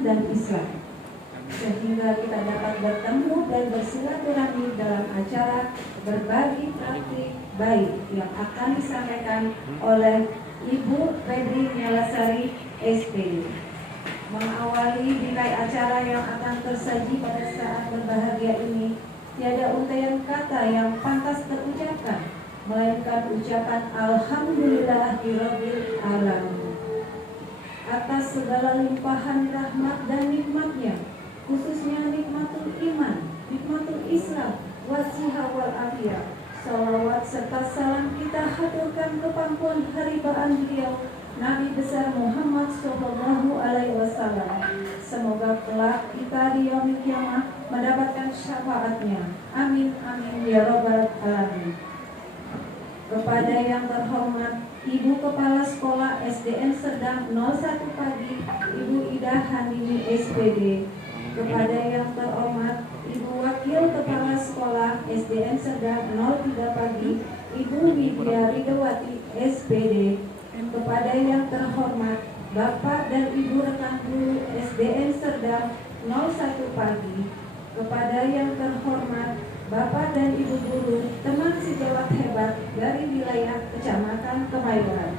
iman dan Islam, sehingga kita dapat bertemu dan bersilaturahmi dalam acara berbagi praktik baik yang akan disampaikan oleh Ibu Febri Nyalasari SPD. Mengawali bingkai acara yang akan tersaji pada saat berbahagia ini, tiada untaian kata yang pantas terucapkan, melainkan ucapan Alhamdulillahirabbil alamin atas segala limpahan rahmat dan nikmatnya, khususnya nikmatul iman, nikmatul Islam, wasiha wal afiyah. Salawat serta salam kita haturkan ke pangkuan haribaan beliau Nabi besar Muhammad Sallallahu Alaihi Wasallam. Semoga kelak kita di yaumil kiamah mendapatkan syafaatnya. Amin amin ya rabbal alamin. Kepada yang terhormat Ibu Kepala Sekolah SDN Serdang 01 Pagi, Ibu Ida Handini SPD. Kepada yang terhormat Ibu Wakil Kepala Sekolah SDN Serdang 03 Pagi, Ibu Widya Ridawati SPD. Kepada yang terhormat Bapak dan Ibu rekan guru SDN Serdang 01 Pagi. Kepada yang terhormat Bapak dan Ibu guru teman sejawat hebat dari wilayah Kecamatan Kemayoran.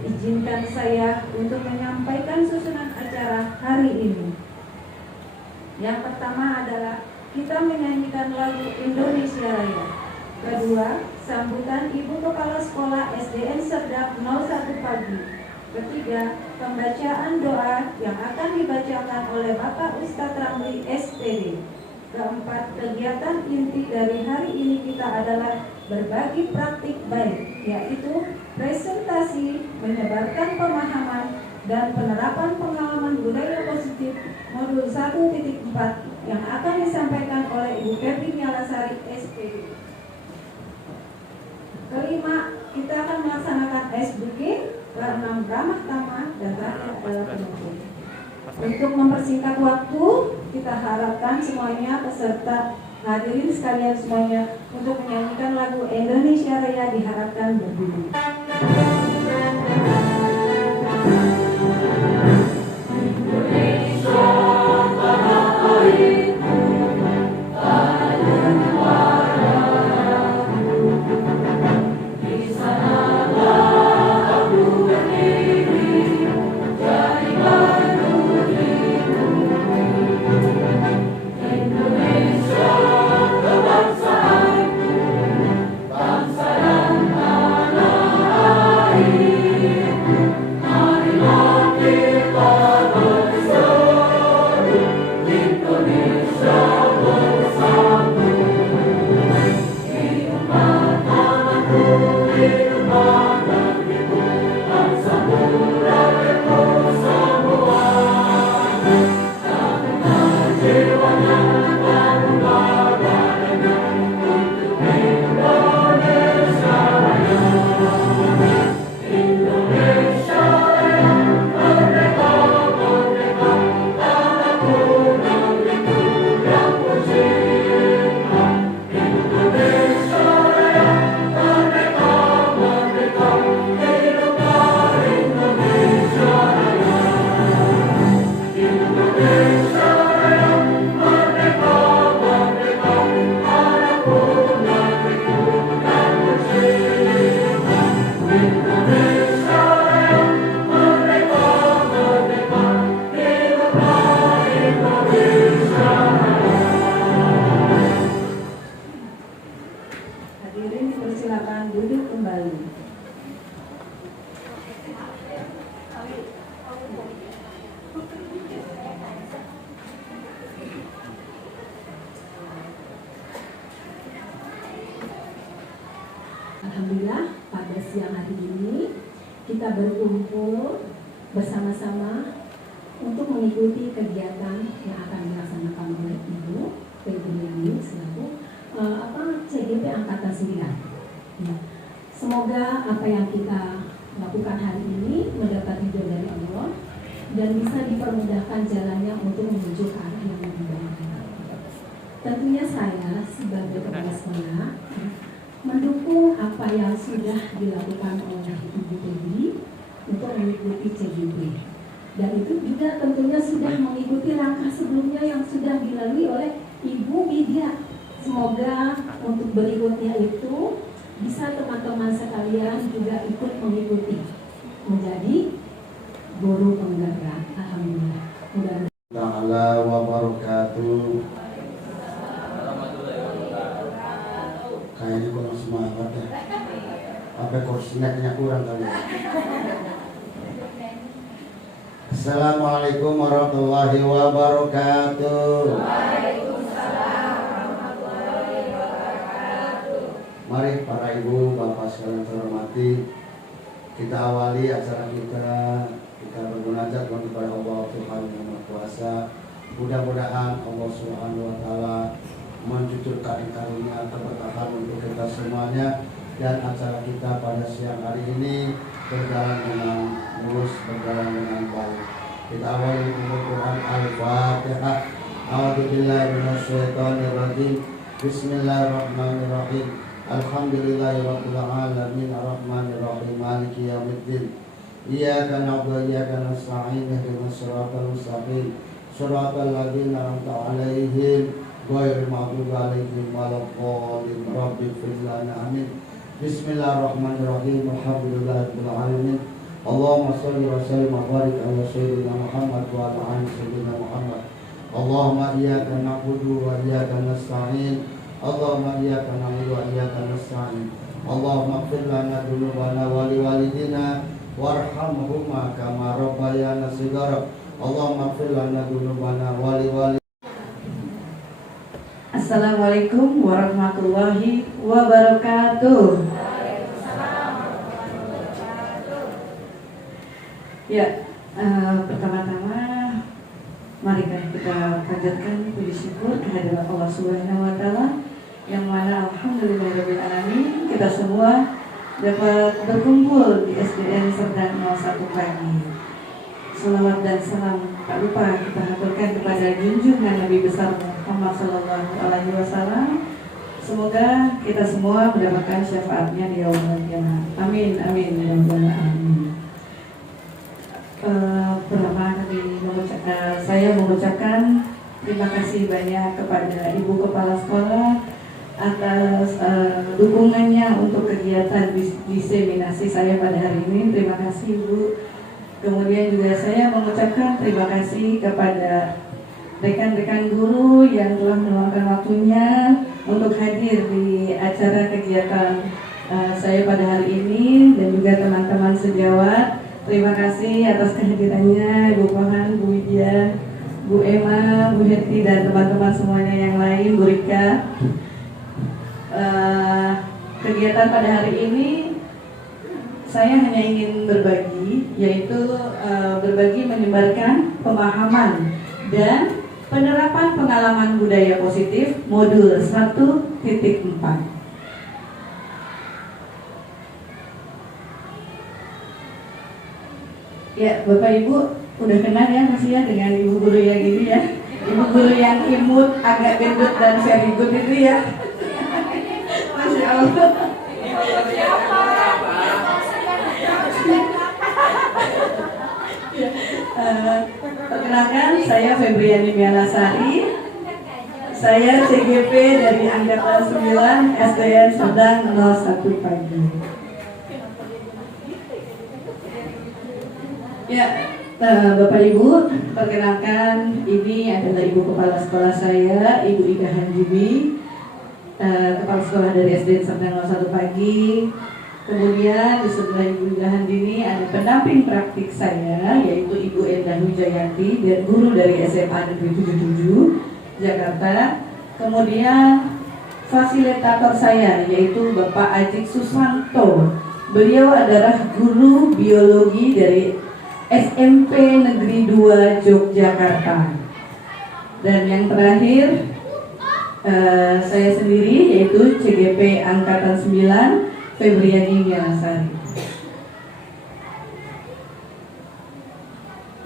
Izinkan saya untuk menyampaikan susunan acara hari ini. Yang pertama adalah kita menyanyikan lagu Indonesia Raya. Kedua, sambutan Ibu Kepala Sekolah SDN Serdang 01 Pagi. Ketiga, pembacaan doa yang akan dibacakan oleh Bapak Ustadz Ramli SPD. Keempat, kegiatan inti dari hari ini kita adalah berbagi praktik baik, yaitu presentasi, menyebarkan pemahaman, dan penerapan pengalaman budaya positif modul 1.4 yang akan disampaikan oleh Ibu Febri Nyalasari SPD. Kelima, kita akan melaksanakan SBK, keenam ramah tamah, dan terakhir adalah penutup. Untuk mempersingkat waktu, kita harapkan semuanya peserta hadirin sekalian semuanya untuk menyanyikan lagu Indonesia Raya diharapkan berbunyi. Alhamdulillah pada siang hari ini kita berkumpul bersama-sama untuk mengikuti kegiatan yang akan dilaksanakan oleh Ibu Febri selaku CGP Angkatan 9. Ya. Semoga apa yang kita lakukan hari ini mendapat ridho dari Allah dan bisa dipermudahkan jalannya untuk menuju ke arah yang lebih baik. Tentunya saya sebagai kepala sekolah mendukung apa yang sudah dilakukan oleh Ibu Febri untuk mengikuti CGP, dan itu juga tentunya sudah mengikuti sebelumnya yang sudah dilalui oleh Ibu Widya. Semoga untuk berikutnya itu bisa teman-teman sekalian juga ikut mengikuti menjadi guru penggerak. Alhamdulillah. Mudah-mudahan wabarakatuh. Kayaknya kurang semangat ya. Apa kok snacknya kurang kali ya? Assalamualaikum warahmatullahi wabarakatuh. Mari para ibu, bapak sekalian terhormati, kita awali acara kita bermunajat kepada Allah Subhanahu Yang Maha Kuasa. Mudah-mudahan Allah Subhanahu Wa Taala mencucurkan karunia keberkahan untuk kita semuanya, dan acara kita pada siang hari ini berjalan dengan mulus, berjalan dengan baik. Kita awali dengan Quran Al-Fatihah. A'udzubillahi minasyaitonirrajim. Bismillahirrahmanirrahim. Alhamdulillahirabbil alamin arrahmanir rahim maliki yaumiddin. Iyyaka na'budu wa iyyaka nasta'in ihdinas siratal mustaqim siratal ladzina an'amta 'alaihim ghairil maghdubi 'alaihim waladdallin. Rabbighfir lana amin. Bismillahirrahmanirrahim. Alhamdulillahirabbil alamin. Allahumma shalli wa sallim wa barik ala sayyidina Muhammad wa ala ali sayyidina Muhammad. Allahumma iyyaka na'budu wa iyyaka nasta'in. Allahumma iyyaka na'budu wa iyyaka nasta'in. Allahumma ighfir lana dzunubana wa liwalidina warhamhuma kama rabbayana shighara. Allahumma ighfir lana dzunubana wa liwalidina. Assalamualaikum warahmatullahi wabarakatuh. Ya, pertama-tama mari kita panjatkan puji syukur kehadirat Allah Subhanahu Wa Taala, yang mana alhamdulillahirabbil alamin kita semua dapat berkumpul di SDN Serdang 01 pagi. Salawat dan salam tak lupa kita haturkan kepada junjungan Nabi besar Muhammad sallallahu alaihi wasallam. Semoga kita semua mendapatkan syafaatnya di yaumul qiyamah. Amin amin ya rabbal alamin. Pertama kali saya mengucapkan terima kasih banyak kepada Ibu Kepala Sekolah atas dukungannya untuk kegiatan diseminasi saya pada hari ini. Terima kasih Ibu. Kemudian juga saya mengucapkan terima kasih kepada rekan-rekan guru yang telah meluangkan waktunya untuk hadir di acara kegiatan saya pada hari ini, dan juga teman-teman sejawat. Terima kasih atas kehadirannya Bu Pohan, Bu Widya, Bu Emma, Bu Hetty, dan teman-teman semuanya yang lain, Bu Rika. Kegiatan pada hari ini saya hanya ingin berbagi, yaitu berbagi menyebarkan pemahaman dan penerapan pengalaman budaya positif modul 1.4. Ya, Bapak Ibu udah kenal ya masih ya dengan ibu guru yang ini ya. Ibu guru yang imut, agak gendut dan very good itu ya. Masya Allah. Perkenalkan, saya Febriani Mialasari. Saya CGP dari Angkatan 9 SDN Serdang 01 pagi. Ya, Bapak Ibu, perkenalkan, ini adalah Ibu Kepala Sekolah saya, Ibu Ida Hanjibi, Kepala Sekolah dari SDN Serdang 01 pagi. Kemudian di sebelah Ibu Ida Handini ada pendamping praktik saya, yaitu Ibu Endah Wijayati, dan guru dari SMA Negeri 77 Jakarta. Kemudian fasilitator saya yaitu Bapak Ajik Susanto. Beliau adalah guru biologi dari SMP Negeri 2 Yogyakarta. Dan yang terakhir saya sendiri yaitu CGP Angkatan 9 Febriani Mialasari.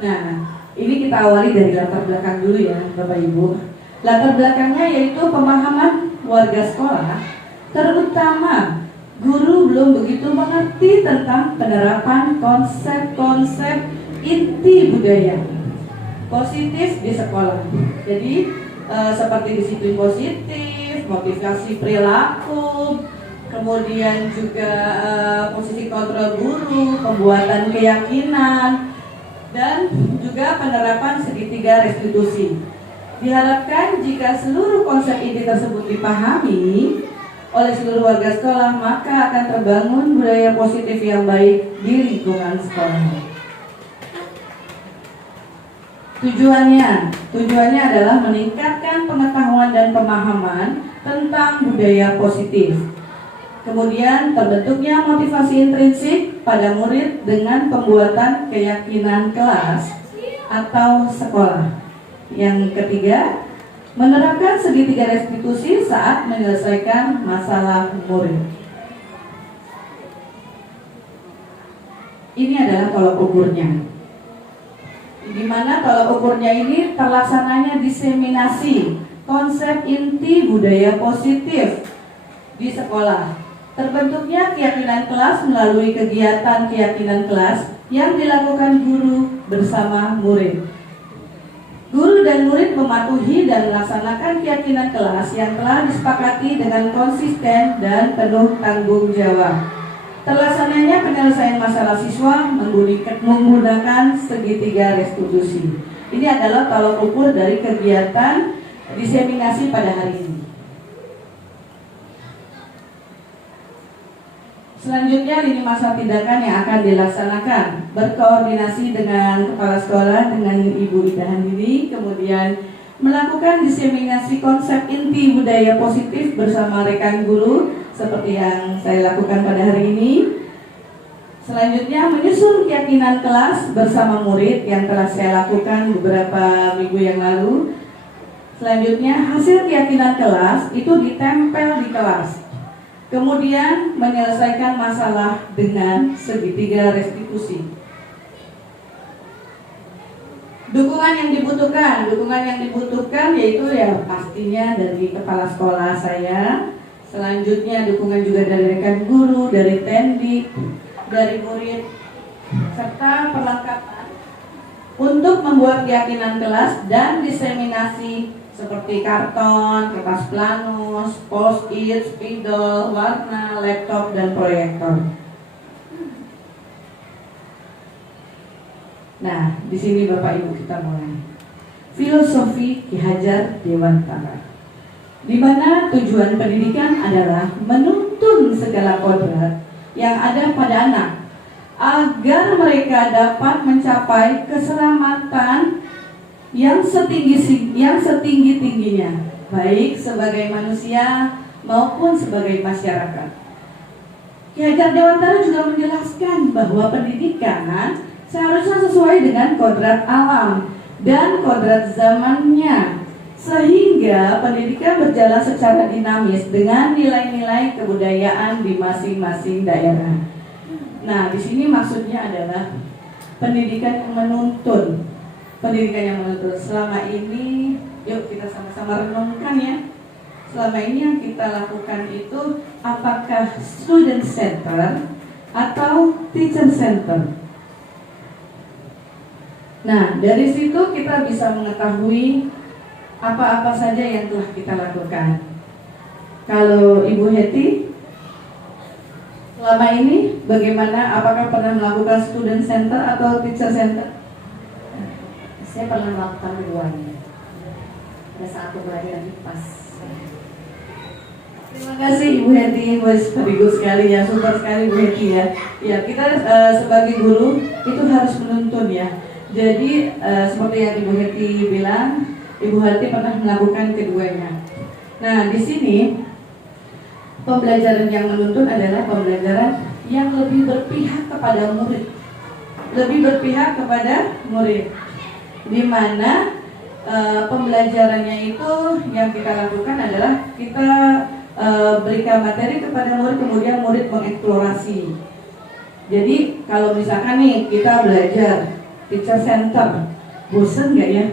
Nah, ini kita awali dari latar belakang dulu ya Bapak Ibu. Latar belakangnya yaitu pemahaman warga sekolah, terutama guru belum begitu mengerti tentang penerapan konsep-konsep inti budaya. positif di sekolah. Jadi seperti disiplin positif, motivasi perilaku, kemudian juga posisi kontrol guru, pembuatan keyakinan, dan juga penerapan segitiga restitusi. Diharapkan jika seluruh konsep ini tersebut dipahami oleh seluruh warga sekolah, maka akan terbangun budaya positif yang baik di lingkungan sekolah. Tujuannya adalah meningkatkan pengetahuan dan pemahaman tentang budaya positif. Kemudian terbentuknya motivasi intrinsik pada murid dengan pembuatan keyakinan kelas atau sekolah. Yang ketiga, menerapkan segitiga restitusi saat menyelesaikan masalah murid. Ini adalah tolak ukurnya, di mana tolak ukurnya ini terlaksananya diseminasi konsep inti budaya positif di sekolah. Terbentuknya keyakinan kelas melalui kegiatan keyakinan kelas yang dilakukan guru bersama murid. Guru dan murid mematuhi dan melaksanakan keyakinan kelas yang telah disepakati dengan konsisten dan penuh tanggung jawab. Terlaksananya penyelesaian masalah siswa menggunakan segitiga restitusi. Ini adalah tolak ukur dari kegiatan diseminasi pada hari ini. Selanjutnya, lini masa tindakan yang akan dilaksanakan berkoordinasi dengan kepala sekolah, dengan Ibu Ida Handini, kemudian melakukan diseminasi konsep inti budaya positif bersama rekan guru seperti yang saya lakukan pada hari ini. Selanjutnya, menyusun keyakinan kelas bersama murid yang telah saya lakukan beberapa minggu yang lalu. Selanjutnya, hasil keyakinan kelas itu ditempel di kelas. Kemudian menyelesaikan masalah dengan segitiga restitusi. Dukungan yang dibutuhkan yaitu ya pastinya dari kepala sekolah saya. Selanjutnya dukungan juga dari rekan guru, dari tendik, dari murid, serta perlengkapan untuk membuat keyakinan kelas dan diseminasi seperti karton, kertas planus, post-it, spidol, warna, laptop, dan proyektor. Nah, di sini Bapak Ibu kita mulai. Filosofi Ki Hajar Dewantara, di mana tujuan pendidikan adalah menuntun segala kodrat yang ada pada anak agar mereka dapat mencapai keselamatan yang setinggi-tingginya, baik sebagai manusia maupun sebagai masyarakat. Ki Hajar Dewantara juga menjelaskan bahwa pendidikan seharusnya sesuai dengan kodrat alam dan kodrat zamannya, sehingga pendidikan berjalan secara dinamis dengan nilai-nilai kebudayaan di masing-masing daerah. Nah, di sini maksudnya adalah pendidikan yang menuntun. Selama ini, yuk kita sama-sama renungkan ya. Selama ini yang kita lakukan itu apakah student center atau teacher center? Nah, dari situ kita bisa mengetahui apa-apa saja yang telah kita lakukan. Kalau Ibu Heti, selama ini bagaimana? Apakah pernah melakukan student center atau teacher center? Saya pernah melakukan keduanya pada saat pembelajaran IPAS. Terima kasih Ibu Heti, very good sekali ya, super sekali Ibu Heti ya. Ya, kita sebagai guru itu harus menuntun ya. Jadi seperti yang Ibu Heti bilang, Ibu Heti pernah melakukan keduanya. Nah, di sini pembelajaran yang menuntun adalah pembelajaran yang lebih berpihak kepada murid, di mana pembelajarannya itu yang kita lakukan adalah kita berikan materi kepada murid, kemudian murid mengeksplorasi. Jadi kalau misalkan nih kita belajar teacher center, bosen nggak ya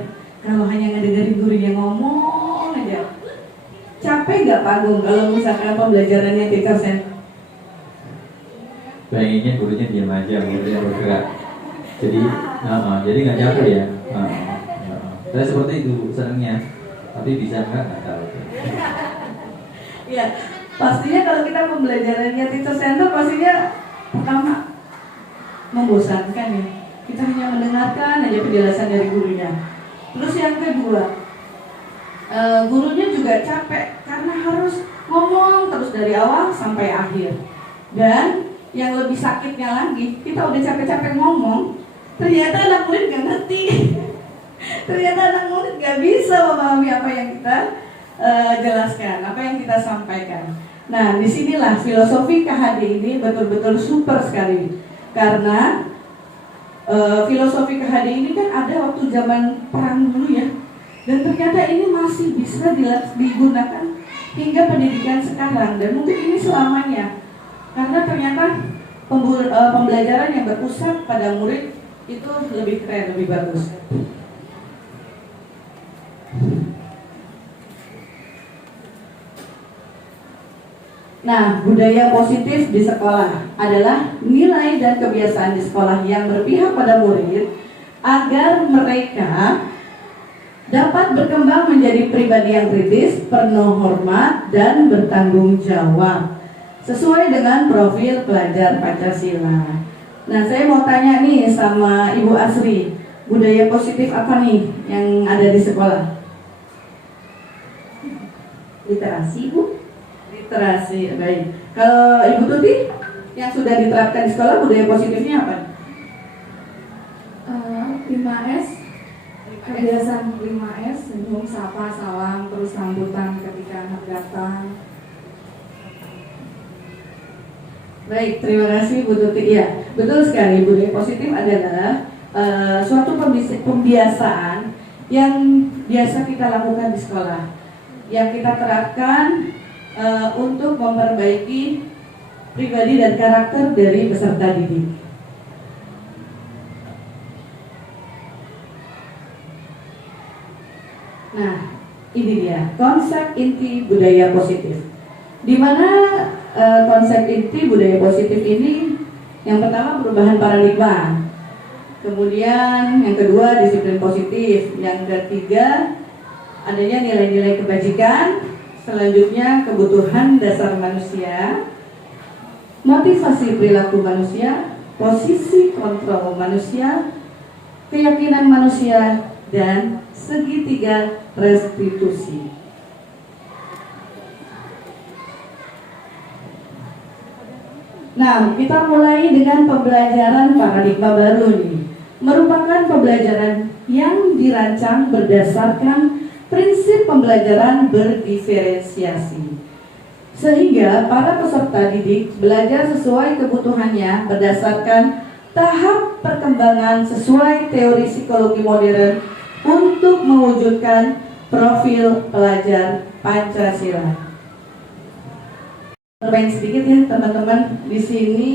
kalau hanya ngedengerin gurunya ngomong aja? Capek nggak Pak Agung kalau misalkan pembelajarannya teacher center? Pengennya gurunya diam aja, gurunya bergerak. Jadi nggak capek ya. Saya seperti itu senangnya, tapi bisa nggak tahu. Ya, pastinya kalau kita pembelajarannya teacher center pastinya pertama membosankan ya. Kita hanya mendengarkan aja penjelasan dari gurunya. Terus yang kedua, gurunya juga capek karena harus ngomong terus dari awal sampai akhir. Dan yang lebih sakitnya lagi, kita udah capek-capek ngomong, ternyata anak murid gak ngerti. Ternyata anak murid gak bisa memahami apa yang kita jelaskan, apa yang kita sampaikan. Nah, disinilah filosofi KHD ini betul-betul super sekali. Karena filosofi KHD ini kan ada waktu zaman perang dulu ya. Dan ternyata ini masih bisa digunakan hingga pendidikan sekarang. Dan mungkin ini selamanya. Karena ternyata pembelajaran yang berpusat pada murid itu lebih keren, lebih bagus. Nah, budaya positif di sekolah adalah nilai dan kebiasaan di sekolah yang berpihak pada murid agar mereka dapat berkembang menjadi pribadi yang kritis, penuh hormat, dan bertanggung jawab sesuai dengan profil pelajar Pancasila. Nah, saya mau tanya nih sama Ibu Asri, budaya positif apa nih yang ada di sekolah? Literasi, Bu? Literasi, baik. Kalau Ibu Tuti, yang sudah diterapkan di sekolah budaya positifnya apa? 5S, kebiasaan 5S, senyum, sapa, salam, terus sambutan ketika anak datang. Baik, terima kasih Bu Tuti. Ya, betul sekali. Budaya positif adalah suatu pembiasaan yang biasa kita lakukan di sekolah, yang kita terapkan untuk memperbaiki pribadi dan karakter dari peserta didik. Nah, ini dia konsep inti budaya positif. Di mana konsep inti budaya positif ini yang pertama perubahan paradigma, kemudian yang kedua disiplin positif, yang ketiga adanya nilai-nilai kebajikan, selanjutnya kebutuhan dasar manusia, motivasi perilaku manusia, posisi kontrol manusia, keyakinan manusia, dan segitiga restitusi. Nah, kita mulai dengan pembelajaran paradigma baru nih. Merupakan pembelajaran yang dirancang berdasarkan prinsip pembelajaran berdiferensiasi. Sehingga para peserta didik belajar sesuai kebutuhannya berdasarkan tahap perkembangan sesuai teori psikologi modern untuk mewujudkan profil pelajar Pancasila. Terbaik sedikit ya teman-teman, di sini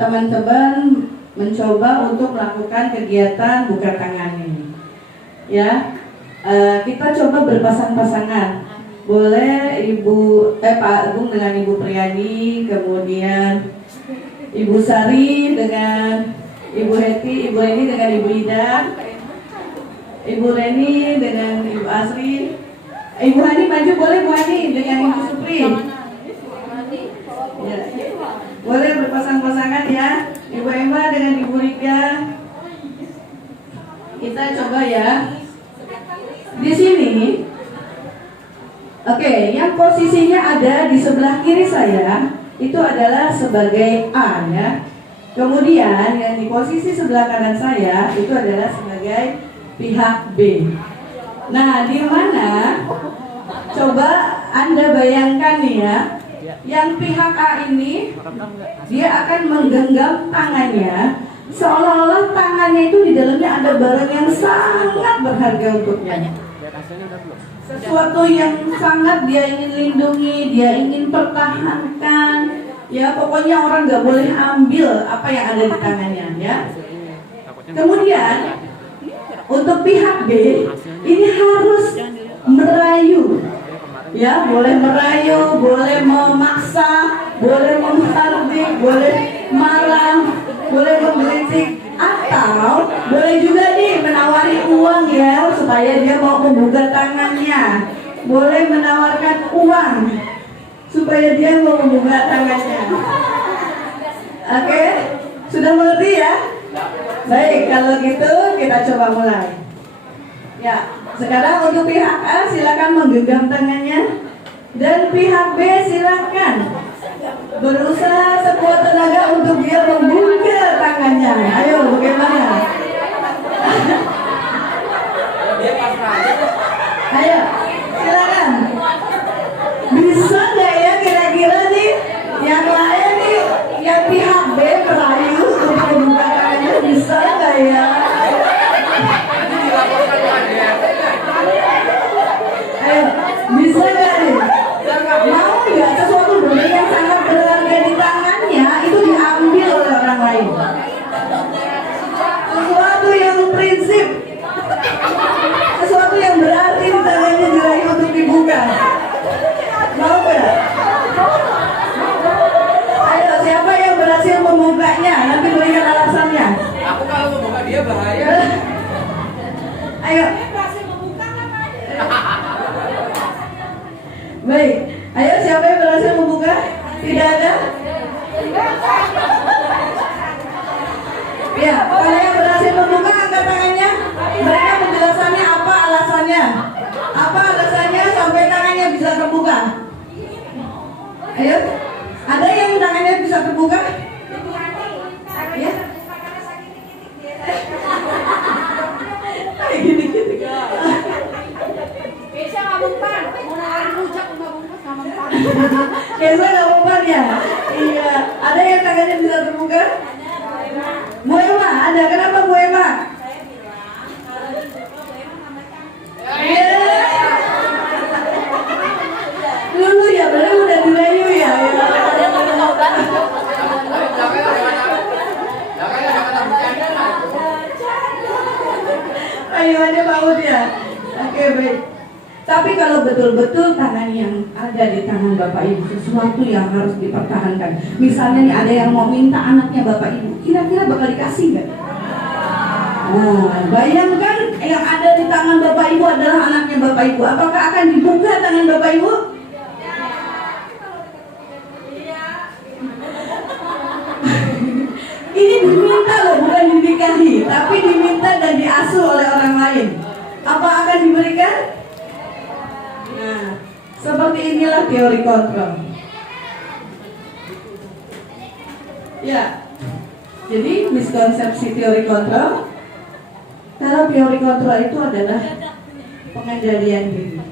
teman-teman mencoba untuk melakukan kegiatan buka tangan ini. Ya, kita coba berpasang-pasangan. Boleh Pak Agung dengan Ibu Priyadi, kemudian Ibu Sari dengan Ibu Heti, Ibu Reni dengan Ibu Ida, Ibu Reni dengan Ibu Asri, Ibu Hani maju boleh Bu Hani dengan Ibu Supri. Ya. Boleh berpasang-pasangan ya. Ibu Emma dengan Ibu Rika. Kita coba ya. Di sini. Oke, yang posisinya ada di sebelah kiri saya itu adalah sebagai A ya. Kemudian yang di posisi sebelah kanan saya itu adalah sebagai pihak B. Nah, di mana? Coba Anda bayangkan nih ya. Yang pihak A ini dia akan menggenggam tangannya seolah-olah tangannya itu di dalamnya ada barang yang sangat berharga untuknya. Sesuatu yang sangat dia ingin lindungi, dia ingin pertahankan. Ya, pokoknya orang nggak boleh ambil apa yang ada di tangannya ya. Kemudian untuk pihak B ini harus merayu. Ya, boleh merayu, boleh memaksa, boleh menghardik, boleh marah, boleh menggelitik. Atau boleh juga nih menawari uang ya supaya dia mau membuka tangannya. Boleh menawarkan uang supaya dia mau membuka tangannya. Oke, sudah mengerti ya? Baik, kalau gitu kita coba mulai. Ya, sekarang untuk pihak A silakan menggenggam tangannya dan pihak B silakan berusaha sekuat tenaga untuk dia membuka tangannya. Ayo, bagaimana? Ayo, silakan. Bisa nggak ya kira-kira nih yang lain nih, yang pihak B merayu untuk membuka tangannya, bisa nggak ya? Ayo, bisa nggak nih? Mau nggak sesuatu benda yang sangat berharga di tangannya itu diambil oleh orang lain? Sesuatu yang prinsip, sesuatu yang berarti di tangannya diraih untuk dibuka. Mau nggak? Ayo, siapa yang berhasil membukanya? Nanti berikan alasannya. Aku kalau membuka dia bahaya. Ayo. Baik, ayo siapa yang berhasil membuka? Tidak ada? Ya, kalau yang berhasil membuka angkat tangannya. Mereka penjelasannya apa alasannya? Apa alasannya sampai tangannya bisa terbuka? Ayo, ada yang tangannya bisa terbuka? Ya. Gini-gini. Biasa nggak mempan, mau nawarin rujak nggak bungkus nggak mempan. Biasa nggak mempan ya? Iya. Ada yang tangannya bisa terbuka? Bu Ema, ada. Kenapa Bu Ema? Dulu ya, benar udah dirayu ya. Ayuannya baut ya. Oke, baik. Tapi kalau betul-betul tangan yang ada di tangan Bapak Ibu sesuatu yang harus dipertahankan. Misalnya nih ada yang mau minta anaknya Bapak Ibu, kira-kira bakal dikasih nggak? Nah, bayangkan yang ada di tangan Bapak Ibu adalah anaknya Bapak Ibu. Apakah akan dibuka tangan Bapak Ibu? Ini diminta loh, bukan dinikahi, tapi diminta dan diasuh oleh orang lain. Apa akan diberikan? Nah, seperti inilah teori kontrol. Ya, jadi miskonsepsi teori kontrol. Kalau teori kontrol itu adalah pengendalian diri.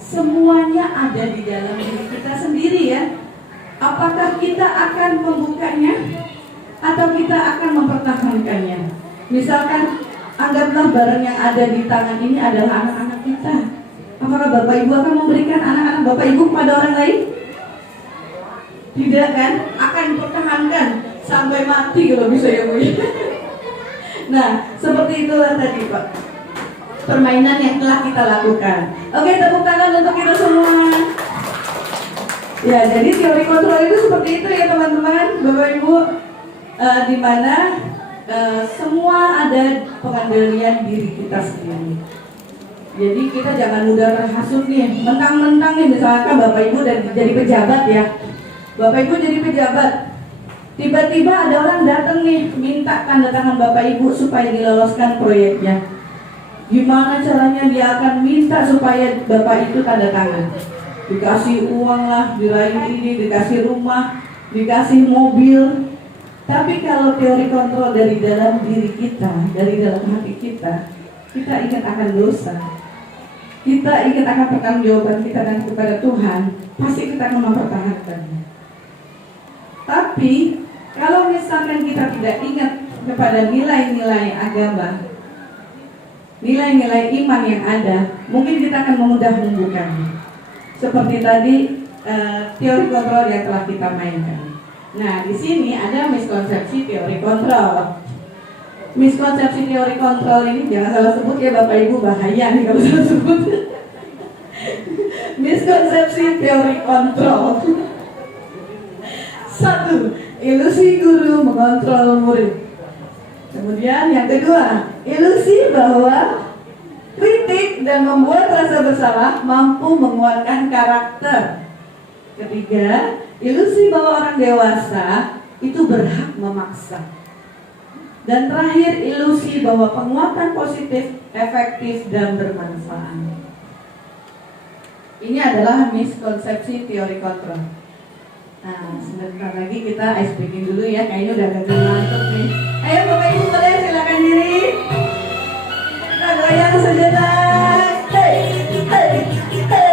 Semuanya ada di dalam diri kita sendiri ya. Apakah kita akan membukanya atau kita akan mempertahankannya? Misalkan anggaplah barang yang ada di tangan ini adalah anak-anak kita. Apakah Bapak Ibu akan memberikan anak-anak Bapak Ibu kepada orang lain? Tidak kan? Akan dipertahankan sampai mati kalau bisa ya Bu. Nah, seperti itulah tadi Pak, permainan yang telah kita lakukan. Oke, tepuk tangan untuk kita semua. Ya, jadi teori kontrol itu seperti itu ya teman-teman, Bapak Ibu, di mana semua ada pengendalian diri kita sendiri. Jadi kita jangan mudah terhasut nih, mentang-mentang nih misalkan Bapak Ibu dan jadi pejabat ya. Bapak Ibu jadi pejabat, tiba-tiba ada orang datang nih minta tanda tangan Bapak Ibu supaya diloloskan proyeknya. Gimana caranya dia akan minta supaya Bapak itu tanda tangan? Dikasih uang lah, dirayu ini, dikasih rumah, dikasih mobil. Tapi kalau teori kontrol dari dalam diri kita, dari dalam hati kita ingat akan dosa, kita ingat akan pertanggungjawaban kita dan kepada Tuhan, pasti kita akan mempertahankannya. Tapi kalau misalkan kita tidak ingat kepada nilai-nilai agama, nilai-nilai iman yang ada, mungkin kita akan mudah membukanya. Seperti tadi teori kontrol yang telah kita mainkan. Nah, di sini ada miskonsepsi teori kontrol. Miskonsepsi teori kontrol ini jangan salah sebut ya Bapak Ibu, bahaya nih kalau salah sebut. Miskonsepsi teori kontrol. 1. Ilusi guru mengontrol murid. Kemudian yang kedua, ilusi bahwa kritik dan membuat rasa bersalah mampu menguatkan karakter. Ketiga, ilusi bahwa orang dewasa itu berhak memaksa. Dan terakhir, ilusi bahwa penguatan positif, efektif, dan bermanfaat. Ini adalah miskonsepsi teori kontrol. Nah, sebentar lagi kita ice breaking dulu ya, kayaknya udah agak ngantuk nih. Ayo Bapak Ibu boleh silakan diri. Kita goyang sejenak. Hey, hey, hey,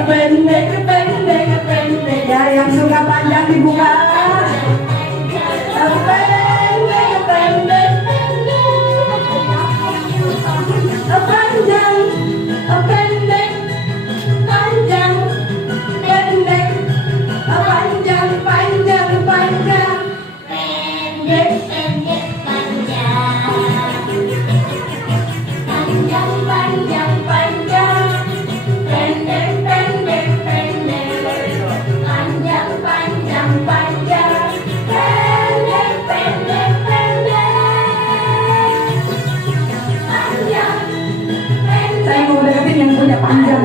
pendek, pendek, pendek. Ya, yang suka panjang dibuka. Pendek, pendek. Panjang, pendek, panjang, pendek, panjang, panjang, panjang, pendek, pendek, panjang, panjang, panjang, panjang, pendek, pendek, pendek, panjang, panjang, panjang, pendek, pendek, pendek, panjang. Saya mau deketin yang punya panjang.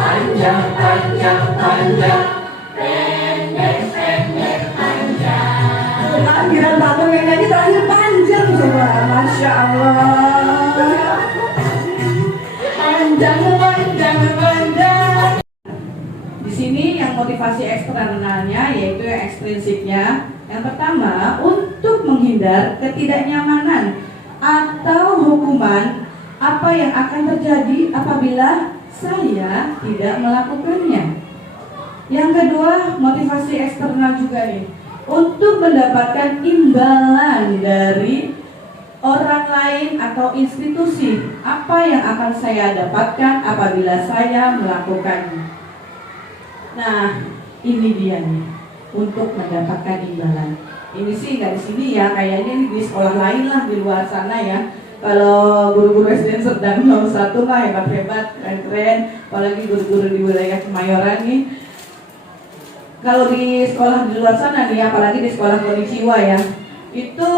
Panjang, panjang, panjang, pendek, pendek, panjang. Akhiran patung yang nyanyi terakhir panjang coba, masya Allah. Panjang, panjang, panjang. Di sini yang motivasi eksternalnya yaitu yang ekstrinsiknya. Yang pertama, untuk menghindar ketidaknyamanan atau hukuman apa yang akan terjadi apabila saya tidak melakukannya. Yang kedua, motivasi eksternal juga nih, untuk mendapatkan imbalan dari orang lain atau institusi apa yang akan saya dapatkan apabila saya melakukannya. Nah, ini dia nih, untuk mendapatkan imbalan. Ini sih nggak di sini ya, kayaknya ini di sekolah lain lah di luar sana ya. Kalau guru-guru SD sedang nomor 1 mah hebat-hebat, keren-keren. Apalagi guru-guru di wilayah Kemayoran nih. Kalau di sekolah di luar sana nih, apalagi di sekolah Konnichiwa ya, itu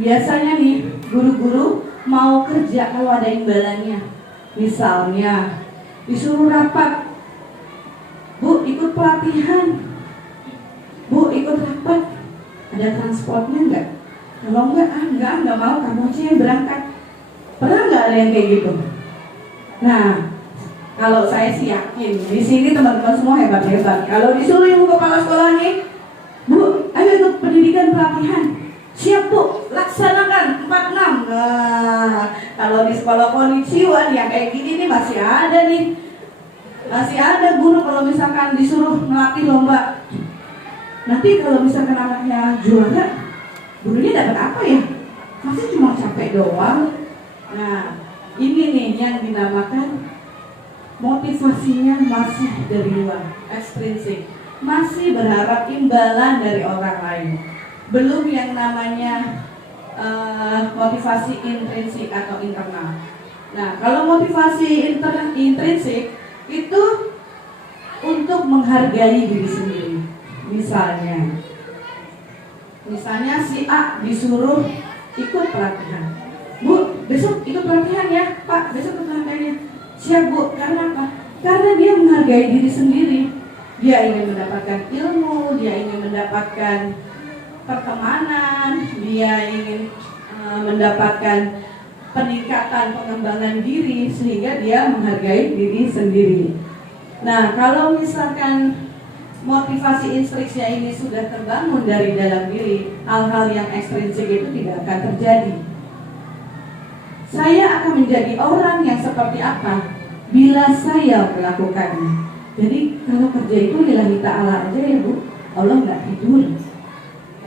biasanya nih guru-guru mau kerja kalau ada imbalannya. Misalnya disuruh rapat, Bu ikut pelatihan, Bu ikut rapat. Ada transportnya enggak? Kalau enggak mau, kamu aja yang berangkat. Pernah enggak ada yang kayak gitu? Nah, kalau saya sih yakin, di sini teman-teman semua hebat-hebat. Kalau disuruh ibu kepala sekolah nih, Bu, ayo ikut pendidikan pelatihan. Siap Bu, laksanakan 46. Nah, kalau di sekolah Konnichiwa yang kayak gini nih masih ada nih. Masih ada guru kalau misalkan disuruh melatih lomba. Nanti kalau misalkan anaknya juara, gurunya dapat apa ya? Masih cuma capek doang. Nah, ini nih yang dinamakan motivasinya masih dari luar, ekstrinsik. Masih berharap imbalan dari orang lain. Belum yang namanya motivasi intrinsik atau internal. Nah, kalau motivasi intrinsik itu untuk menghargai diri sendiri. Misalnya si A disuruh ikut pelatihan. Bu, besok ikut pelatihan ya, Pak, besok ikut pelatihannya. Siap Bu, karena apa? Karena dia menghargai diri sendiri. Dia ingin mendapatkan ilmu, dia ingin mendapatkan pertemanan, dia ingin mendapatkan peningkatan pengembangan diri sehingga dia menghargai diri sendiri. Nah, kalau misalkan motivasi intrinsik ini sudah terbangun dari dalam diri, hal-hal yang ekstrinsik itu tidak akan terjadi. Saya akan menjadi orang yang seperti apa bila saya melakukannya. Jadi kalau kerja itu lillahi ta'ala aja ya Bu, Allah nggak tidur.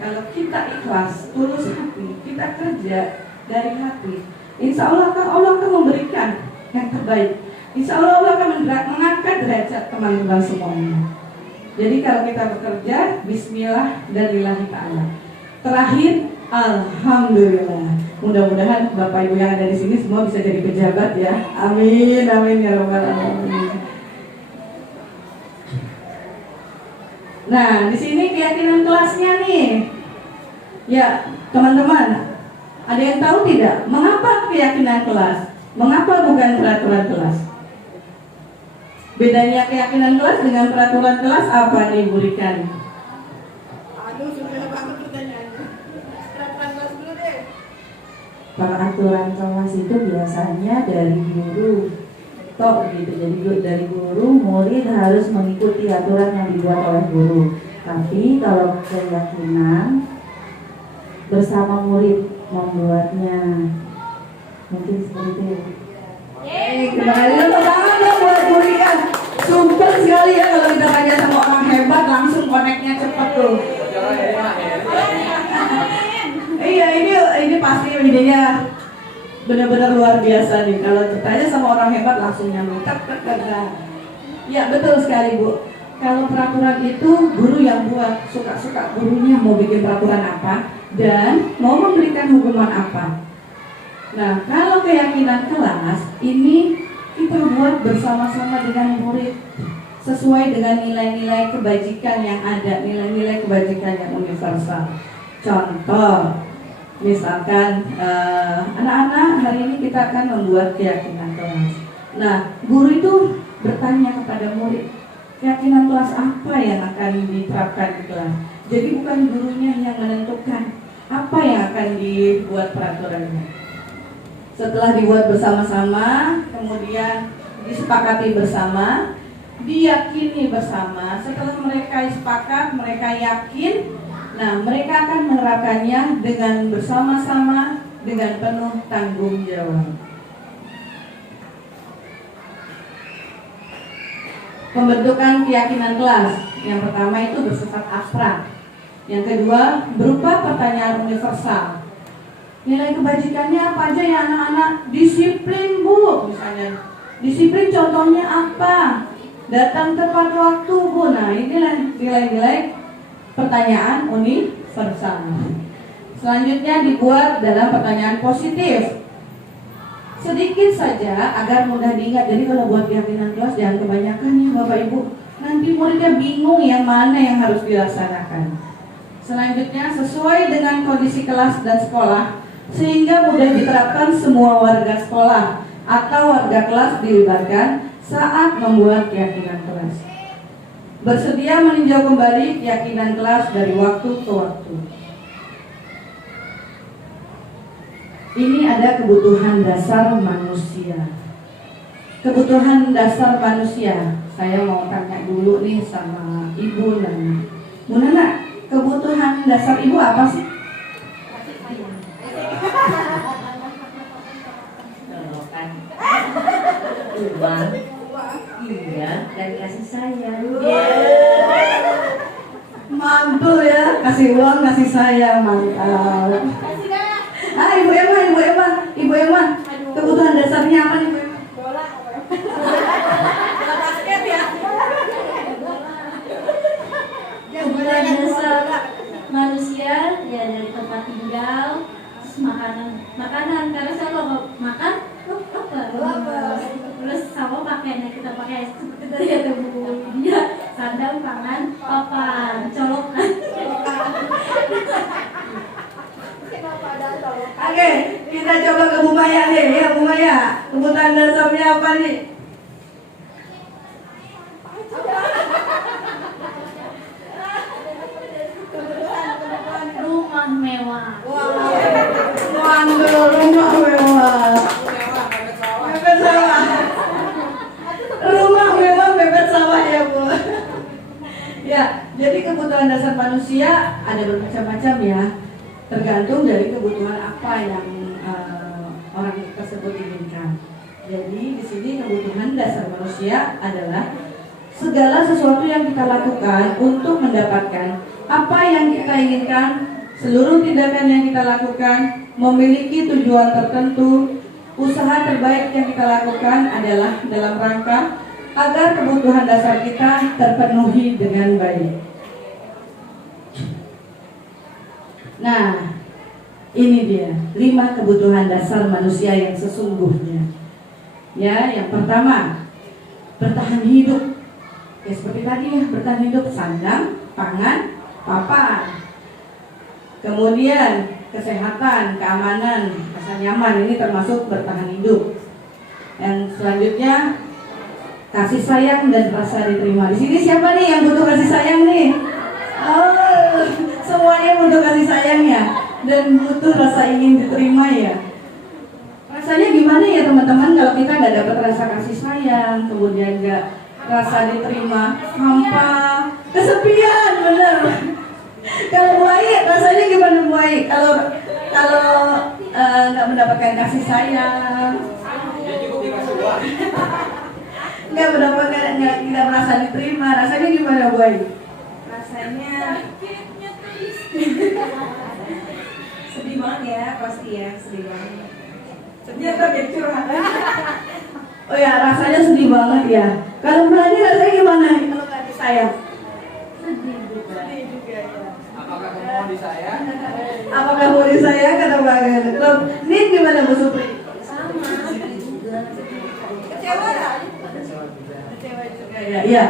Kalau kita ikhlas, tulus hati, kita kerja dari hati, insya Allah akan memberikan yang terbaik. Insya Allah akan mengangkat derajat teman-teman semuanya. Jadi kalau kita bekerja, bismillah dan lillahi ta'ala. Terakhir, alhamdulillah. Mudah-mudahan Bapak Ibu yang ada di sini semua bisa jadi pejabat ya. Amin, amin ya rabbal alamin. Nah, di sini keyakinan kelasnya nih. Ya, teman-teman, ada yang tahu tidak mengapa keyakinan kelas? Mengapa bukan peraturan kelas? Bedanya keyakinan kelas dengan peraturan kelas apa nih, Bu Rikan? Aduh, susah banget pertanyaannya. Peraturan kelas dulu deh. Peraturan kelas itu biasanya dari guru tok gitu. Jadi dari guru murid harus mengikuti aturan yang dibuat oleh guru. Tapi kalau keyakinan bersama murid membuatnya, mungkin seperti itu. Kembali tangan dong buat Bu Rikan. Super sekali ya kalau kita tanya sama orang hebat langsung koneknya cepet tuh. Iya, ini pasti ininya benar-benar luar biasa nih. Kalau bertanya sama orang hebat langsung nyambung. Ya betul sekali Bu. Kalau peraturan itu guru yang buat, suka-suka gurunya mau bikin peraturan apa dan mau memberikan hukuman apa. Nah, kalau keyakinan kelas ini kita buat bersama-sama dengan murid sesuai dengan nilai-nilai kebajikan yang ada, nilai-nilai kebajikan yang universal. Contoh, misalkan anak-anak hari ini kita akan membuat keyakinan kelas. Nah, guru itu bertanya kepada murid, keyakinan kelas apa yang akan diterapkan di kelas. Jadi bukan gurunya yang menentukan apa yang akan dibuat peraturannya. Setelah dibuat bersama-sama, kemudian disepakati bersama, diyakini bersama. Setelah mereka sepakat, mereka yakin, nah mereka akan menerapkannya dengan bersama-sama, dengan penuh tanggung jawab. Pembentukan keyakinan kelas. Yang pertama itu bersifat abstrak. Yang kedua berupa pertanyaan universal. Nilai kebajikannya apa aja ya anak-anak? Disiplin Bu, misalnya. Disiplin contohnya apa? Datang tepat waktu Bu. Nah inilah nilai-nilai pertanyaan universal. Selanjutnya dibuat dalam pertanyaan positif. Sedikit saja agar mudah diingat. Jadi kalau buat keyakinan kelas jangan kebanyakan ya Bapak Ibu. Nanti muridnya bingung yang mana yang harus dilaksanakan. Selanjutnya sesuai dengan kondisi kelas dan sekolah sehingga mudah diterapkan semua warga sekolah atau warga kelas dilibatkan saat membuat keyakinan kelas. Bersedia meninjau kembali keyakinan kelas dari waktu ke waktu. Ini ada kebutuhan dasar manusia. Kebutuhan dasar manusia. Saya mau tanya dulu nih sama Ibu Nana. Bu Nana, kebutuhan dasar Ibu apa sih? Uang, iya, dan kasih sayang. Mantul ya, kasih uang, kasih sayang, mantap. Ibu Emma, kebutuhan dasarnya apa nih Bu Emma? Bola. Bola basket ya. Kebutuhan dasar manusia ya dari tempat tinggal, terus makanan karena saya kalau makan terus sama pakaiannya kita pakai seperti tadi ada Bu dia sandal, pangan, papan, colokan. Oke, kita coba ke Bu Maya nih, ya Bu Maya. Kebutuhan dasarnya apa nih? Rumah mewah. Mantul, rumah mewah. Bebek sawah. Rumah mewah, bebek sawah ya Bu. Ya, jadi kebutuhan dasar manusia ada bermacam-macam ya. Tergantung dari kebutuhan apa yang orang tersebut inginkan. Jadi di sini kebutuhan dasar manusia adalah segala sesuatu yang kita lakukan untuk mendapatkan apa yang kita inginkan. Seluruh tindakan yang kita lakukan memiliki tujuan tertentu. Usaha terbaik yang kita lakukan adalah dalam rangka agar kebutuhan dasar kita terpenuhi dengan baik. Nah, ini dia 5 kebutuhan dasar manusia yang sesungguhnya. Ya, yang pertama, bertahan hidup. Ya seperti tadi ya, bertahan hidup, sandang, pangan, papan. Kemudian kesehatan, keamanan, rasa nyaman, ini termasuk bertahan hidup. Yang selanjutnya kasih sayang dan rasa diterima. Di sini siapa nih yang butuh kasih sayang nih? Oh, semuanya butuh kasih sayang ya, dan butuh rasa ingin diterima ya. Rasanya gimana ya teman-teman kalau kita nggak dapat rasa kasih sayang, kemudian nggak rasa diterima, hampa, kesepian, bener. Kalau baik rasanya gimana baik? Kalau nggak mendapatkan kasih sayang, nggak tidak merasa diterima, rasanya gimana baik? Rasanya sedih banget ya, pasti ya, sedih banget. Dia jadi curhat. Oh ya, rasanya sedih banget ya. Kalau Melani rasanya gimana kalau nggak disayang? Sedih juga. Sedih juga ya. Apakah kamu mau disayang? Apakah mau disayang atau bagaimana? Kalau Nin gimana Bu Supri? Sama, sedih juga. Kecewa nggak? Kecewa juga. Kecewa juga. Ya.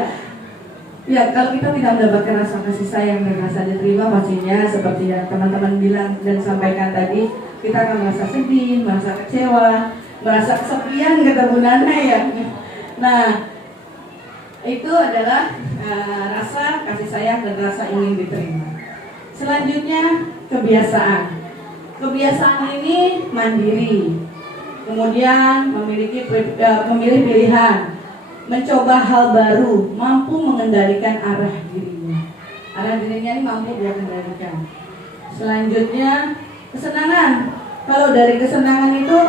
Ya, kalau kita tidak mendapatkan rasa kasih sayang dan rasa diterima, pastinya seperti yang teman-teman bilang dan sampaikan tadi, kita akan merasa sedih, merasa kecewa, merasa kesepian, kata Bu Nana ya. Nah, itu adalah rasa kasih sayang dan rasa ingin diterima. Selanjutnya kebiasaan. Kebiasaan ini mandiri, kemudian memilih pilihan, mencoba hal baru, mampu mengendalikan arah dirinya. Arah dirinya ini mampu dia kendalikan. Selanjutnya kesenangan. Kalau dari kesenangan itu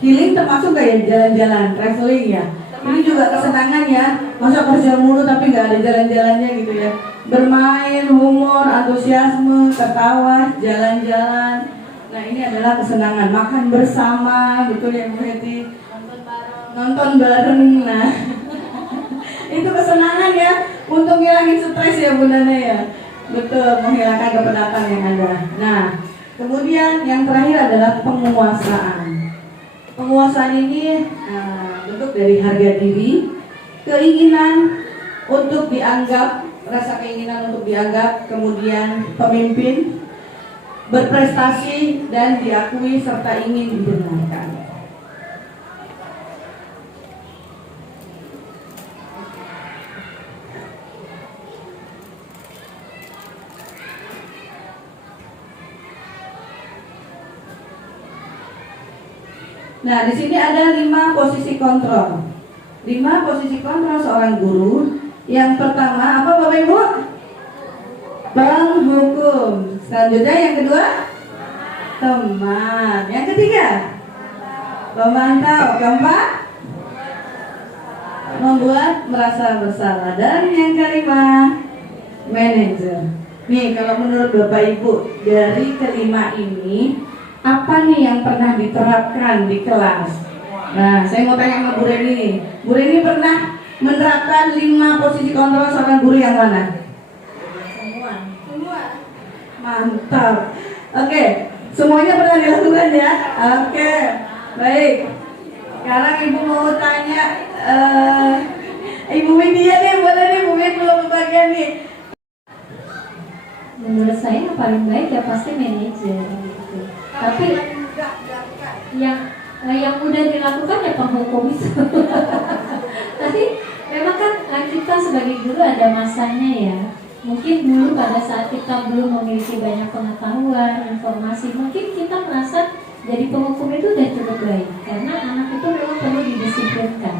healing termasuk kayak jalan-jalan, traveling ya. Ini juga kesenangan ya. Masa kerja mulu tapi nggak ada jalan-jalannya gitu ya. Bermain, humor, antusiasme, tertawa, jalan-jalan. Nah ini adalah kesenangan. Makan bersama, betul ya Bu Heti. Nonton bareng. Nah itu kesenangan ya. Untuk ngilangin stres ya Bu Nana ya. Betul, menghilangkan kepenatan yang ada. Nah kemudian yang terakhir adalah penguasaan. Penguasaan ini bentuk dari harga diri, keinginan untuk dianggap, rasa keinginan untuk dianggap, kemudian pemimpin, berprestasi dan diakui serta ingin dibenarkan. Nah, di sini ada 5 posisi kontrol. 5 posisi kontrol seorang guru. Yang pertama, apa Bapak Ibu? Penghukum. Selanjutnya yang kedua? Teman. Yang ketiga? Pemantau. Keempat? Membuat merasa bersalah. Dan yang kelima? Manajer. Nih, kalau menurut Bapak Ibu, dari kelima ini apa nih yang pernah diterapkan di kelas? Nah, saya mau tanya sama Bu Reni nih. Bu Reni pernah menerapkan 5 posisi kontrol seorang guru yang mana? Semua. Mantap. Oke, semuanya pernah dilakukan ya? Oke, baik. Sekarang Ibu mau tanya Ibu Widya nih, boleh nih Bu Widya belum bagian nih. Menurut saya yang paling baik ya pasti manajer gitu. Tapi yang mudah dilakukan ya penghukum itu. Tapi memang kan kita sebagai guru ada masanya ya. Mungkin dulu pada saat kita belum memiliki banyak pengetahuan, informasi, mungkin kita merasa jadi penghukum itu udah cukup baik. Karena anak itu memang perlu didisiplinkan.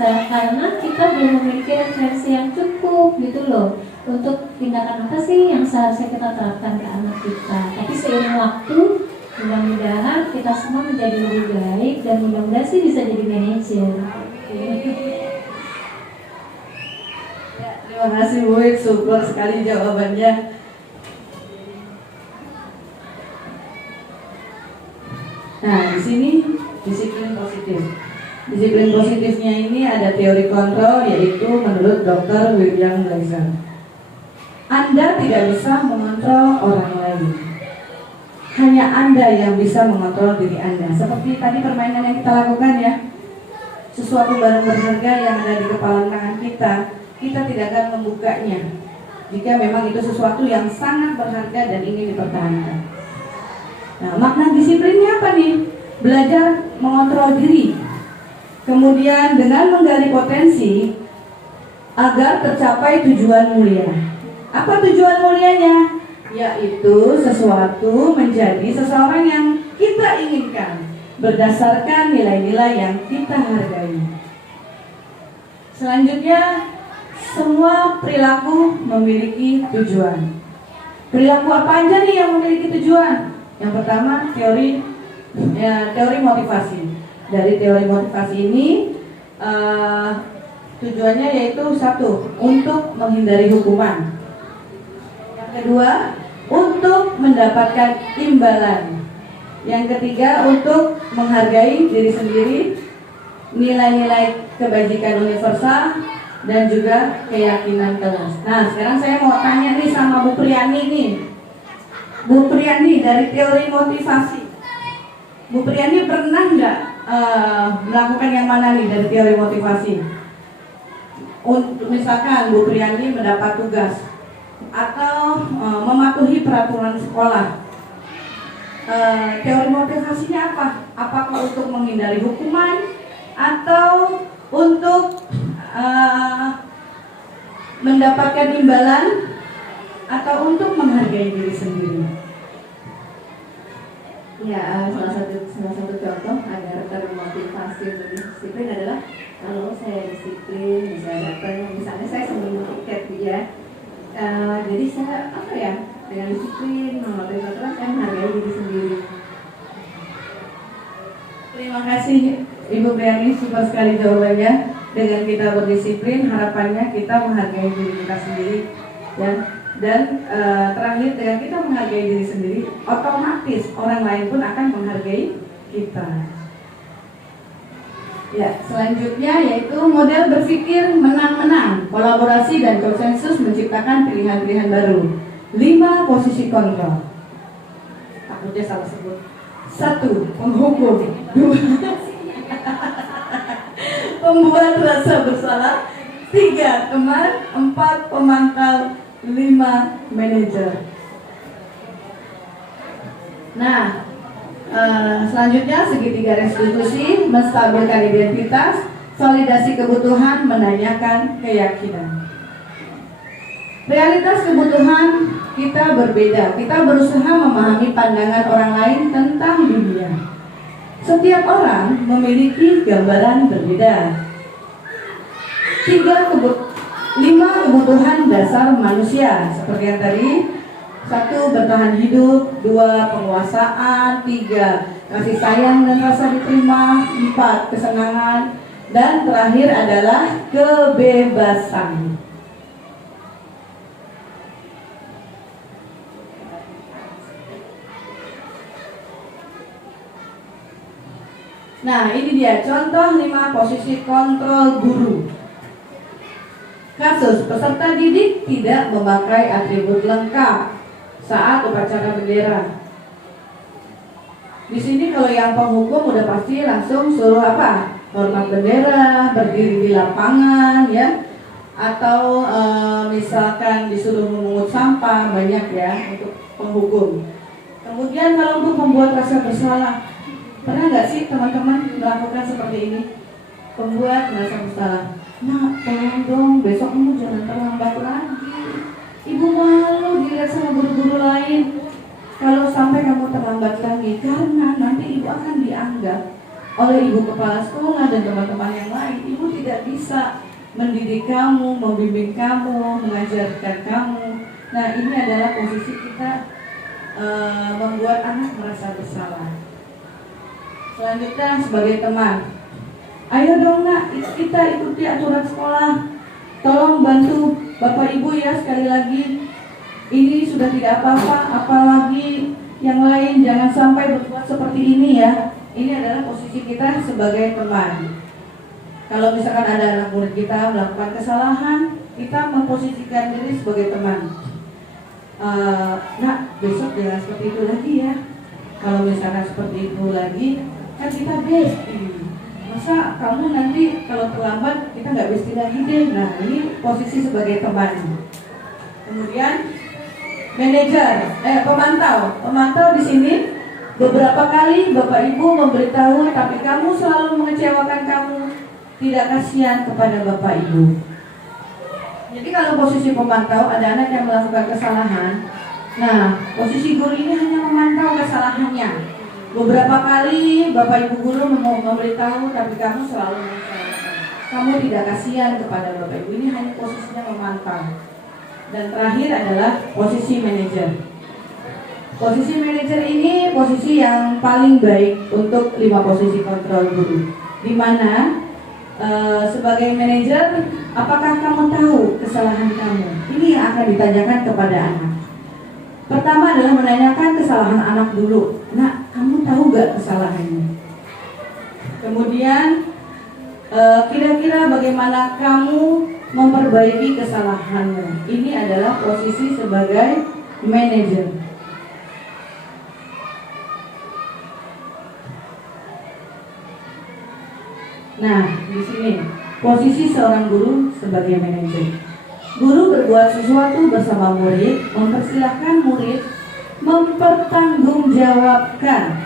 Karena kita belum memiliki referensi yang cukup gitu loh. Untuk tindakan apa sih yang seharusnya kita terapkan ke anak kita. Tapi seiring waktu, mudah-mudahan kita semua menjadi lebih baik dan mudah-mudahan sih bisa jadi manajer. Ya, terima kasih Bu Widya, super sekali jawabannya. Nah, di sini disiplin positif. Disiplin positifnya ini ada teori kontrol, yaitu menurut Dr. William Gleiser. Anda tidak bisa mengontrol orang lain. Hanya Anda yang bisa mengontrol diri Anda. Seperti tadi permainan yang kita lakukan ya. Sesuatu barang berharga yang ada di kepala tangan kita tidak akan membukanya. jika memang itu sesuatu yang sangat berharga dan ingin dipertahankan. Nah, makna disiplinnya apa nih? Belajar mengontrol diri, kemudian dengan menggali potensi agar tercapai tujuan mulia. Apa tujuan mulianya? Yaitu sesuatu menjadi seseorang yang kita inginkan berdasarkan nilai-nilai yang kita hargai. Selanjutnya, semua perilaku memiliki tujuan. Perilaku apa aja nih yang memiliki tujuan? Yang pertama, teori motivasi. Dari teori motivasi ini tujuannya yaitu satu, untuk menghindari hukuman. Yang kedua, untuk mendapatkan imbalan. Yang ketiga, untuk menghargai diri sendiri, nilai-nilai kebajikan universal, dan juga keyakinan kelas. Nah, sekarang saya mau tanya nih sama Bu Priani nih. Bu Priani, dari teori motivasi, Bu Priani pernah nggak melakukan yang mana nih dari teori motivasi? Untuk misalkan Bu Priani mendapat tugas atau mematuhi peraturan sekolah, teori motivasinya apa? Apakah untuk menghindari hukuman atau untuk mendapatkan imbalan atau untuk menghargai diri sendiri? Ya, salah satu contoh agar termotivasi untuk disiplin adalah kalau saya disiplin, misalnya saya sebelum tiket ya. Jadi saya dengan disiplin mematuhi peraturan, saya menghargai diri sendiri. Terima kasih Ibu Priani, super sekali jawabannya. Dengan kita berdisiplin, harapannya kita menghargai diri kita sendiri, ya. Dan terakhir, dengan kita menghargai diri sendiri, otomatis orang lain pun akan menghargai kita. Ya, selanjutnya yaitu model berpikir menang-menang, kolaborasi dan konsensus menciptakan pilihan-pilihan baru. 5 posisi kontrol. Takutnya salah sebut. 1. Penghukum. 2. Pembuat rasa bersalah. 3. Teman. 4. Pemangkal. 5. Manajer. Nah, selanjutnya segitiga restitusi, menstabilkan identitas, validasi kebutuhan, menanyakan keyakinan. Realitas kebutuhan kita berbeda. Kita berusaha memahami pandangan orang lain tentang dunia. Setiap orang memiliki gambaran berbeda. 5 kebutuhan dasar manusia seperti yang tadi. 1. Bertahan hidup. 2. Penguasaan. 3. Kasih sayang dan rasa diterima. 4. Kesenangan. Dan terakhir adalah kebebasan. Nah, ini dia contoh 5 posisi kontrol guru. Kasus, peserta didik tidak memakai atribut lengkap saat upacara bendera. Di sini kalau yang penghukum udah pasti langsung suruh apa? Hormat bendera, berdiri di lapangan, ya. Atau misalkan disuruh memungut sampah, banyak ya untuk penghukum. Kemudian kalau untuk membuat rasa bersalah, pernah nggak sih teman-teman melakukan seperti ini? Pembuat merasa bersalah. Nah, tolong dong, besok kamu jangan terlambat lagi. Ibu malu dilihat sama guru-guru lain kalau sampai kamu terlambat lagi, karena nanti ibu akan dianggap oleh ibu kepala sekolah dan teman-teman yang lain, ibu tidak bisa mendidik kamu, membimbing kamu, mengajarkan kamu. Nah, ini adalah posisi kita membuat anak merasa bersalah. Selanjutnya sebagai teman, ayo dong nak, kita ikuti aturan sekolah. Tolong bantu Bapak Ibu ya, sekali lagi. Ini sudah tidak apa-apa, apalagi yang lain jangan sampai berbuat seperti ini ya. Ini adalah posisi kita sebagai teman. Kalau misalkan ada anak murid kita melakukan kesalahan, kita memposisikan diri sebagai teman. Nak, besok jangan seperti itu lagi ya. Kalau misalkan seperti itu lagi, kan kita bestie. Masa kamu nanti kalau terlambat kita nggak bestie lagi deh. Nah, ini posisi sebagai teman. Kemudian manajer, pemantau di sini beberapa kali Bapak Ibu memberitahu, tapi kamu selalu mengecewakan, kamu tidak kasihan kepada Bapak Ibu. Jadi kalau posisi pemantau, ada anak yang melakukan kesalahan. Nah, posisi guru ini hanya memantau kesalahannya. Beberapa kali Bapak Ibu guru memberitahu, tapi kamu selalu mengecewakan. Kamu tidak kasihan kepada Bapak Ibu. Ini hanya posisinya memantau. Dan terakhir adalah posisi manajer. Posisi manajer ini posisi yang paling baik untuk 5 posisi kontrol guru. Di mana sebagai manajer, apakah kamu tahu kesalahan kamu? Ini yang akan ditanyakan kepada anak. Pertama adalah menanyakan kesalahan anak dulu. Nak, kamu tahu gak kesalahannya? Kemudian kira-kira bagaimana kamu memperbaiki kesalahannya? Ini adalah posisi sebagai manajer. Nah, di sini posisi seorang guru sebagai manajer. Guru berbuat sesuatu bersama murid, mempersilahkan murid mempertanggungjawabkan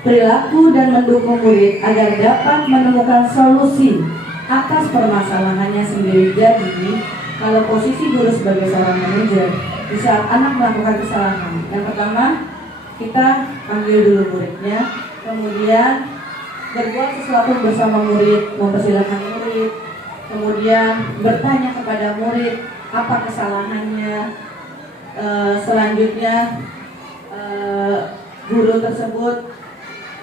perilaku dan mendukung murid agar dapat menemukan solusi atas permasalahannya sendiri. Jadi, kalau posisi guru sebagai seorang manajer, di saat anak melakukan kesalahan, yang pertama kita panggil dulu muridnya, kemudian berbuat sesuatu bersama murid, mempersilahkan murid, kemudian bertanya kepada murid apa kesalahannya. Selanjutnya guru tersebut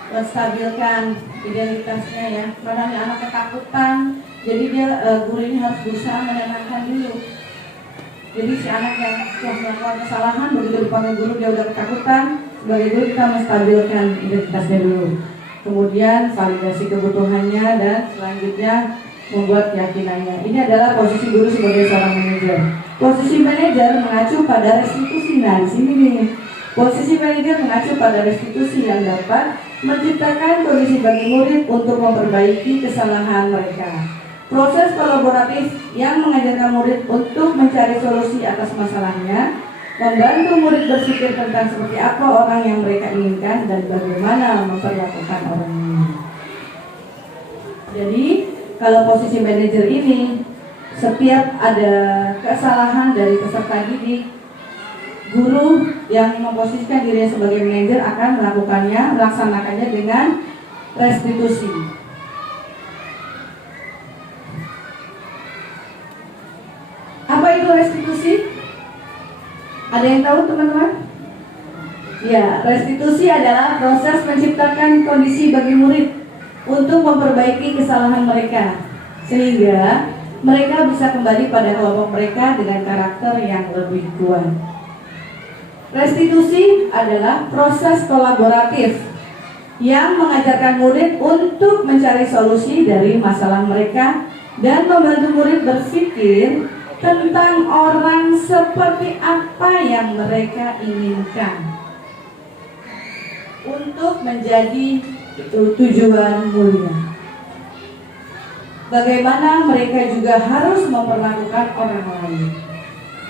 menstabilkan identitasnya ya. Kadang anak ketakutan, jadi dia guru ini harus berusaha menenangkan dulu. Jadi si anak yang telah melakukan kesalahan, begitu dipanggil guru dia udah ketakutan. Sebagai guru kita menstabilkan identitasnya dulu. Kemudian validasi kebutuhannya dan selanjutnya membuat keyakinannya. Ini adalah posisi guru sebagai seorang manajer. Posisi manajer mengacu pada restitusi. Nah, di sini nih. Posisi manajer mengacu pada restitusi yang dapat menciptakan kondisi bagi murid untuk memperbaiki kesalahan mereka. Proses kolaboratif yang mengajarkan murid untuk mencari solusi atas masalahnya, membantu murid berpikir tentang seperti apa orang yang mereka inginkan dan bagaimana memperlakukan orang ini. Jadi, kalau posisi manajer ini, setiap ada kesalahan dari peserta didik, guru yang memposisikan dirinya sebagai manajer akan melaksanakannya dengan restitusi. Apa itu restitusi? Ada yang tahu teman-teman? Ya, restitusi adalah proses menciptakan kondisi bagi murid untuk memperbaiki kesalahan mereka, sehingga mereka bisa kembali pada kelompok mereka dengan karakter yang lebih kuat. Restitusi adalah proses kolaboratif yang mengajarkan murid untuk mencari solusi dari masalah mereka dan membantu murid berpikir tentang orang seperti apa yang mereka inginkan untuk menjadi tujuan mulia. Bagaimana mereka juga harus memperlakukan orang lain.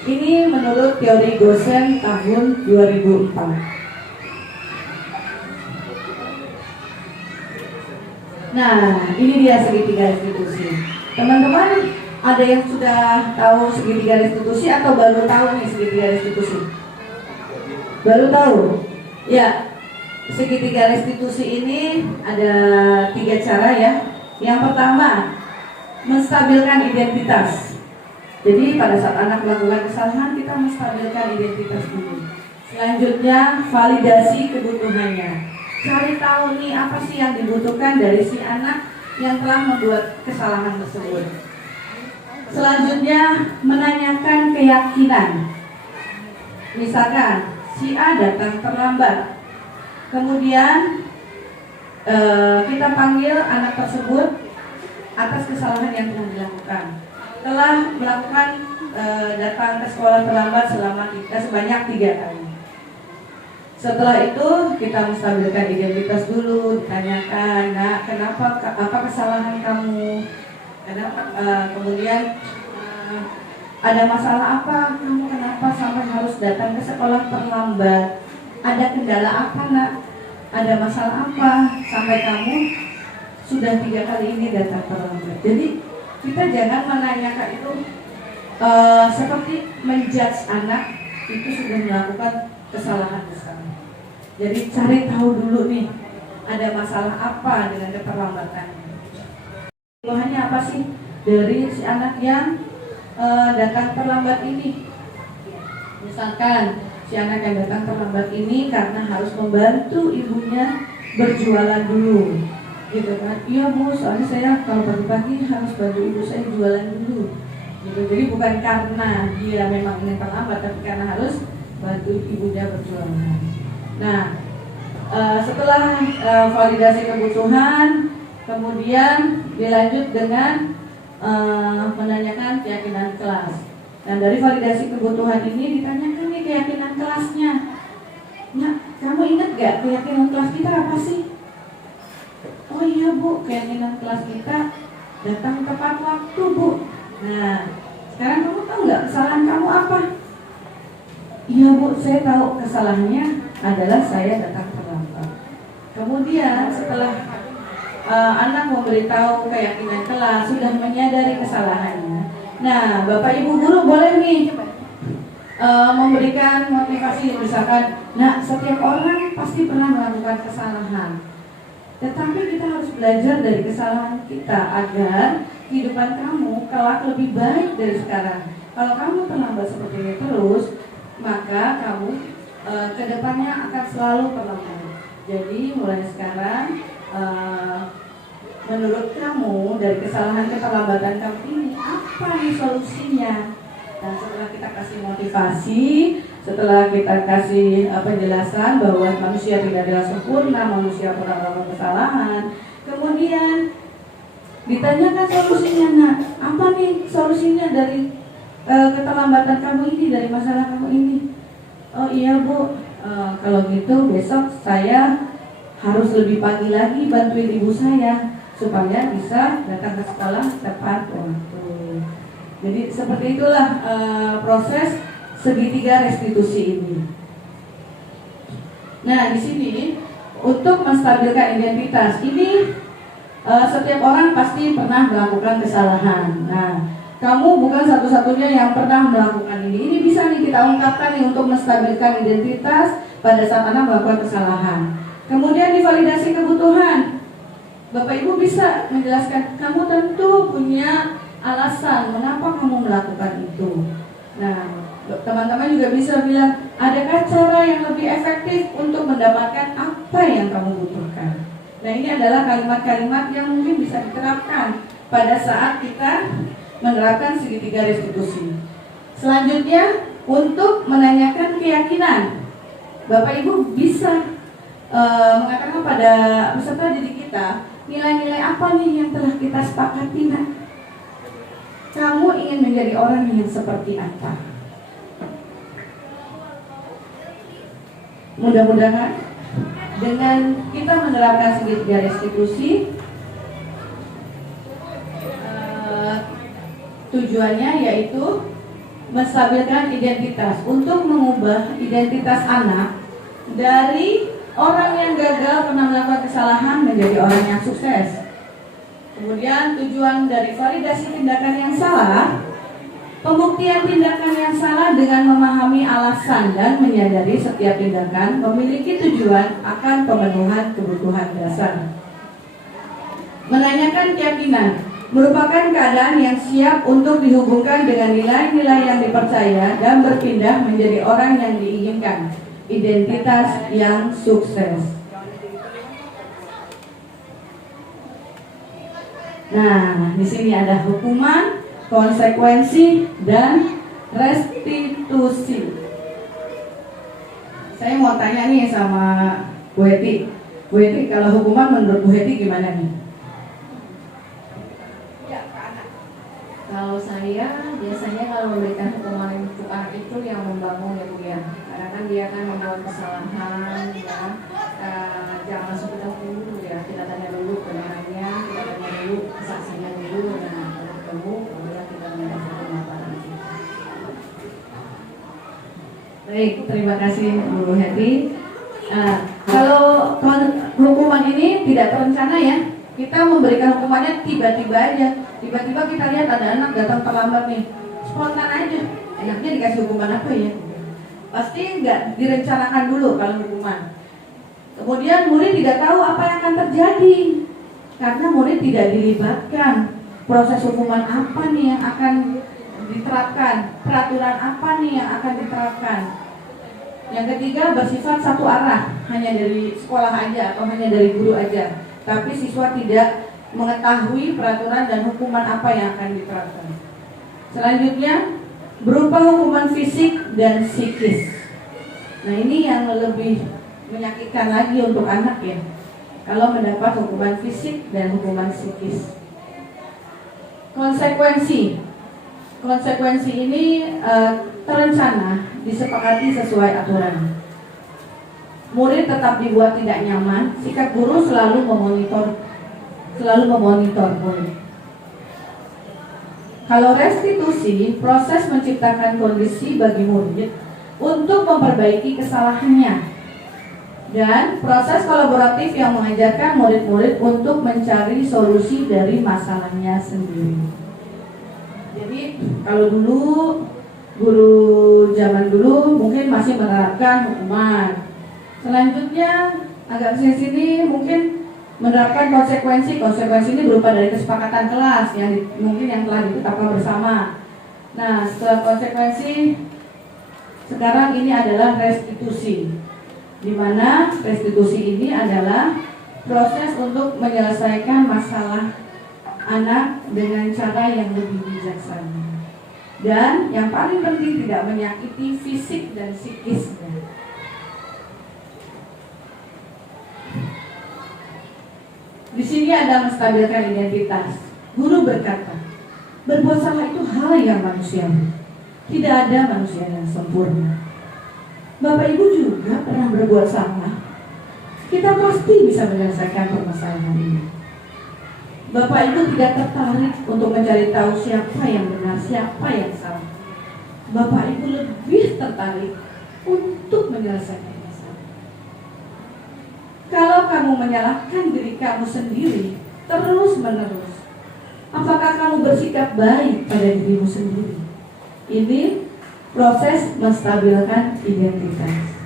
Ini menurut teori Gosen tahun 2004. Nah, ini dia segitiga restitusi. Teman-teman, ada yang sudah tahu segitiga restitusi atau baru tahu nih segitiga restitusi? Baru tahu? Ya, segitiga restitusi ini ada 3 cara ya. Yang pertama, menstabilkan identitas. Jadi pada saat anak melakukan kesalahan, kita menstabilkan identitas dulu. Selanjutnya, validasi kebutuhannya. Cari tahu nih apa sih yang dibutuhkan dari si anak yang telah membuat kesalahan tersebut. Selanjutnya, menanyakan keyakinan. Misalkan si A datang terlambat, kemudian kita panggil anak tersebut atas kesalahan yang telah dilakukan. Telah melakukan datang ke sekolah terlambat sebanyak 3 kali. Setelah itu kita menstabilkan identitas dulu, ditanyakan, nah apa kesalahan kamu? Kenapa? Kemudian Ada masalah apa? Kamu kenapa sampai harus datang ke sekolah terlambat? Ada kendala apa nak? Ada masalah apa sampai kamu sudah 3 kali ini datang terlambat? Jadi kita jangan menanyakan itu seperti menjudge anak itu sudah melakukan kesalahan besar. Jadi cari tahu dulu nih, ada masalah apa dengan keterlambatannya. Keluhannya apa sih dari si anak yang datang terlambat ini? Misalkan si anak yang datang terlambat ini karena harus membantu ibunya berjualan dulu, gitu kan? Iya bu, soalnya saya kalau pagi-pagi harus bantu ibu saya jualan dulu, gitu. Jadi bukan karena dia memang ingin terlambat, tapi karena harus bantu ibunya berjualan. Nah, setelah validasi kebutuhan, kemudian dilanjut dengan menanyakan keyakinan kelas. Dan dari validasi kebutuhan ini ditanyakan nih keyakinan kelasnya. Nah, kamu ingat gak keyakinan kelas kita apa sih? Oh iya bu, keyakinan kelas kita datang tepat waktu bu. Nah, sekarang kamu tahu gak kesalahan kamu apa? Iya bu, saya tahu kesalahannya adalah saya datang terlambat. Kemudian setelah anak memberitahu keyakinan kelas, sudah menyadari kesalahannya. Nah, Bapak Ibu guru boleh nih memberikan motivasi, misalkan, nah setiap orang pasti pernah melakukan kesalahan, tetapi kita harus belajar dari kesalahan kita agar kehidupan kamu kelak lebih baik dari sekarang. Kalau kamu terlambat seperti ini terus, maka kamu kedepannya akan selalu terlambat. Jadi mulai sekarang, menurut kamu dari kesalahan keterlambatan kamu ini apa nih solusinya? Dan setelah kita kasih motivasi, setelah kita kasih penjelasan bahwa manusia tidak adalah sempurna, manusia pernah melakukan kesalahan, kemudian ditanyakan solusinya. Nah, apa nih solusinya dari keterlambatan kamu ini, dari masalah kamu ini? Oh iya bu, kalau gitu besok saya harus lebih pagi lagi bantuin ibu saya supaya bisa datang ke sekolah tepat waktu. Jadi seperti itulah proses segitiga restitusi ini. Nah, di sini untuk menstabilkan identitas ini setiap orang pasti pernah melakukan kesalahan. Nah, kamu bukan satu-satunya yang pernah melakukan ini. Ini bisa nih kita ungkapkan nih untuk menstabilkan identitas pada saat anak melakukan kesalahan. Kemudian divalidasi kebutuhan. Bapak Ibu bisa menjelaskan, kamu tentu punya alasan mengapa kamu melakukan itu. Nah, teman-teman juga bisa bilang, adakah cara yang lebih efektif untuk mendapatkan apa yang kamu butuhkan? Nah, ini adalah kalimat-kalimat yang mungkin bisa diterapkan pada saat kita menerapkan segitiga restitusi. Selanjutnya, untuk menanyakan keyakinan, Bapak Ibu bisa mengatakan pada peserta didik kita, nilai-nilai apa nih yang telah kita sepakati nak? Kamu ingin menjadi orang yang seperti apa? Mudah-mudahan dengan kita menerapkan segitiga restitusi, tujuannya yaitu menstabilkan identitas, untuk mengubah identitas anak dari orang yang gagal pernah melakukan kesalahan menjadi orang yang sukses. Kemudian tujuan dari validasi tindakan yang salah, pembuktian tindakan yang salah dengan memahami alasan dan menyadari setiap tindakan memiliki tujuan akan pemenuhan kebutuhan dasar. Menanyakan keyakinan merupakan keadaan yang siap untuk dihubungkan dengan nilai-nilai yang dipercaya dan berpindah menjadi orang yang diinginkan, identitas yang sukses. Nah, di sini ada hukuman, konsekuensi, dan restitusi. Saya mau tanya nih sama Bu Heti. Bu Heti, kalau hukuman menurut Bu Heti gimana nih? Kalau saya biasanya kalau memberikan hukuman untuk anak itu yang membangun ya Bu ya, karena kan dia kan membuat kesalahan ya, jangan langsung kita dulu ya, kita tanya dulu kebenarannya, kita tanya dulu kesaksiannya dulu, nah kalau ketemu barulah kita mendapatkan apa nanti. Baik, terima kasih Bu Heti. Kalau hukuman ini tidak terencana ya, kita memberikan hukumannya tiba-tiba aja. Tiba-tiba kita lihat ada anak datang terlambat nih, spontan aja. Enaknya dikasih hukuman apa ya? Pasti nggak direncanakan dulu kalau hukuman. Kemudian murid tidak tahu apa yang akan terjadi karena murid tidak dilibatkan. Proses hukuman apa nih yang akan diterapkan, peraturan apa nih yang akan diterapkan. Yang ketiga, bersifat satu arah, hanya dari sekolah aja atau hanya dari guru aja, tapi siswa tidak mengetahui peraturan dan hukuman apa yang akan diterapkan. Selanjutnya, berupa hukuman fisik dan psikis. Nah, ini yang lebih menyakitkan lagi untuk anak ya, kalau mendapat hukuman fisik dan hukuman psikis. Konsekuensi ini terencana, disepakati sesuai aturan. Murid tetap dibuat tidak nyaman, sikap guru selalu memonitor murid. Kalau restitusi, proses menciptakan kondisi bagi murid untuk memperbaiki kesalahannya, dan proses kolaboratif yang mengajarkan murid-murid untuk mencari solusi dari masalahnya sendiri. Jadi kalau dulu guru zaman dulu mungkin masih menerapkan hukuman. Selanjutnya agak ke sini mungkin menerapkan konsekuensi. Konsekuensi ini berupa dari kesepakatan kelas yang telah ditetapkan bersama. Nah, setelah konsekuensi, sekarang ini adalah restitusi, di mana restitusi ini adalah proses untuk menyelesaikan masalah anak dengan cara yang lebih bijaksana, dan yang paling penting tidak menyakiti fisik dan psikisnya. Di sini ada menstabilkan identitas. Guru berkata, berbuat salah itu hal yang manusiawi. Tidak ada manusia yang sempurna. Bapak Ibu juga pernah berbuat salah. Kita pasti bisa menyelesaikan permasalahan ini. Bapak Ibu tidak tertarik untuk mencari tahu siapa yang benar, siapa yang salah. Bapak Ibu lebih tertarik untuk menyelesaikan masalah. Kalau kamu menyalahkan diri kamu sendiri terus-menerus, apakah kamu bersikap baik pada dirimu sendiri? Ini proses menstabilkan identitas.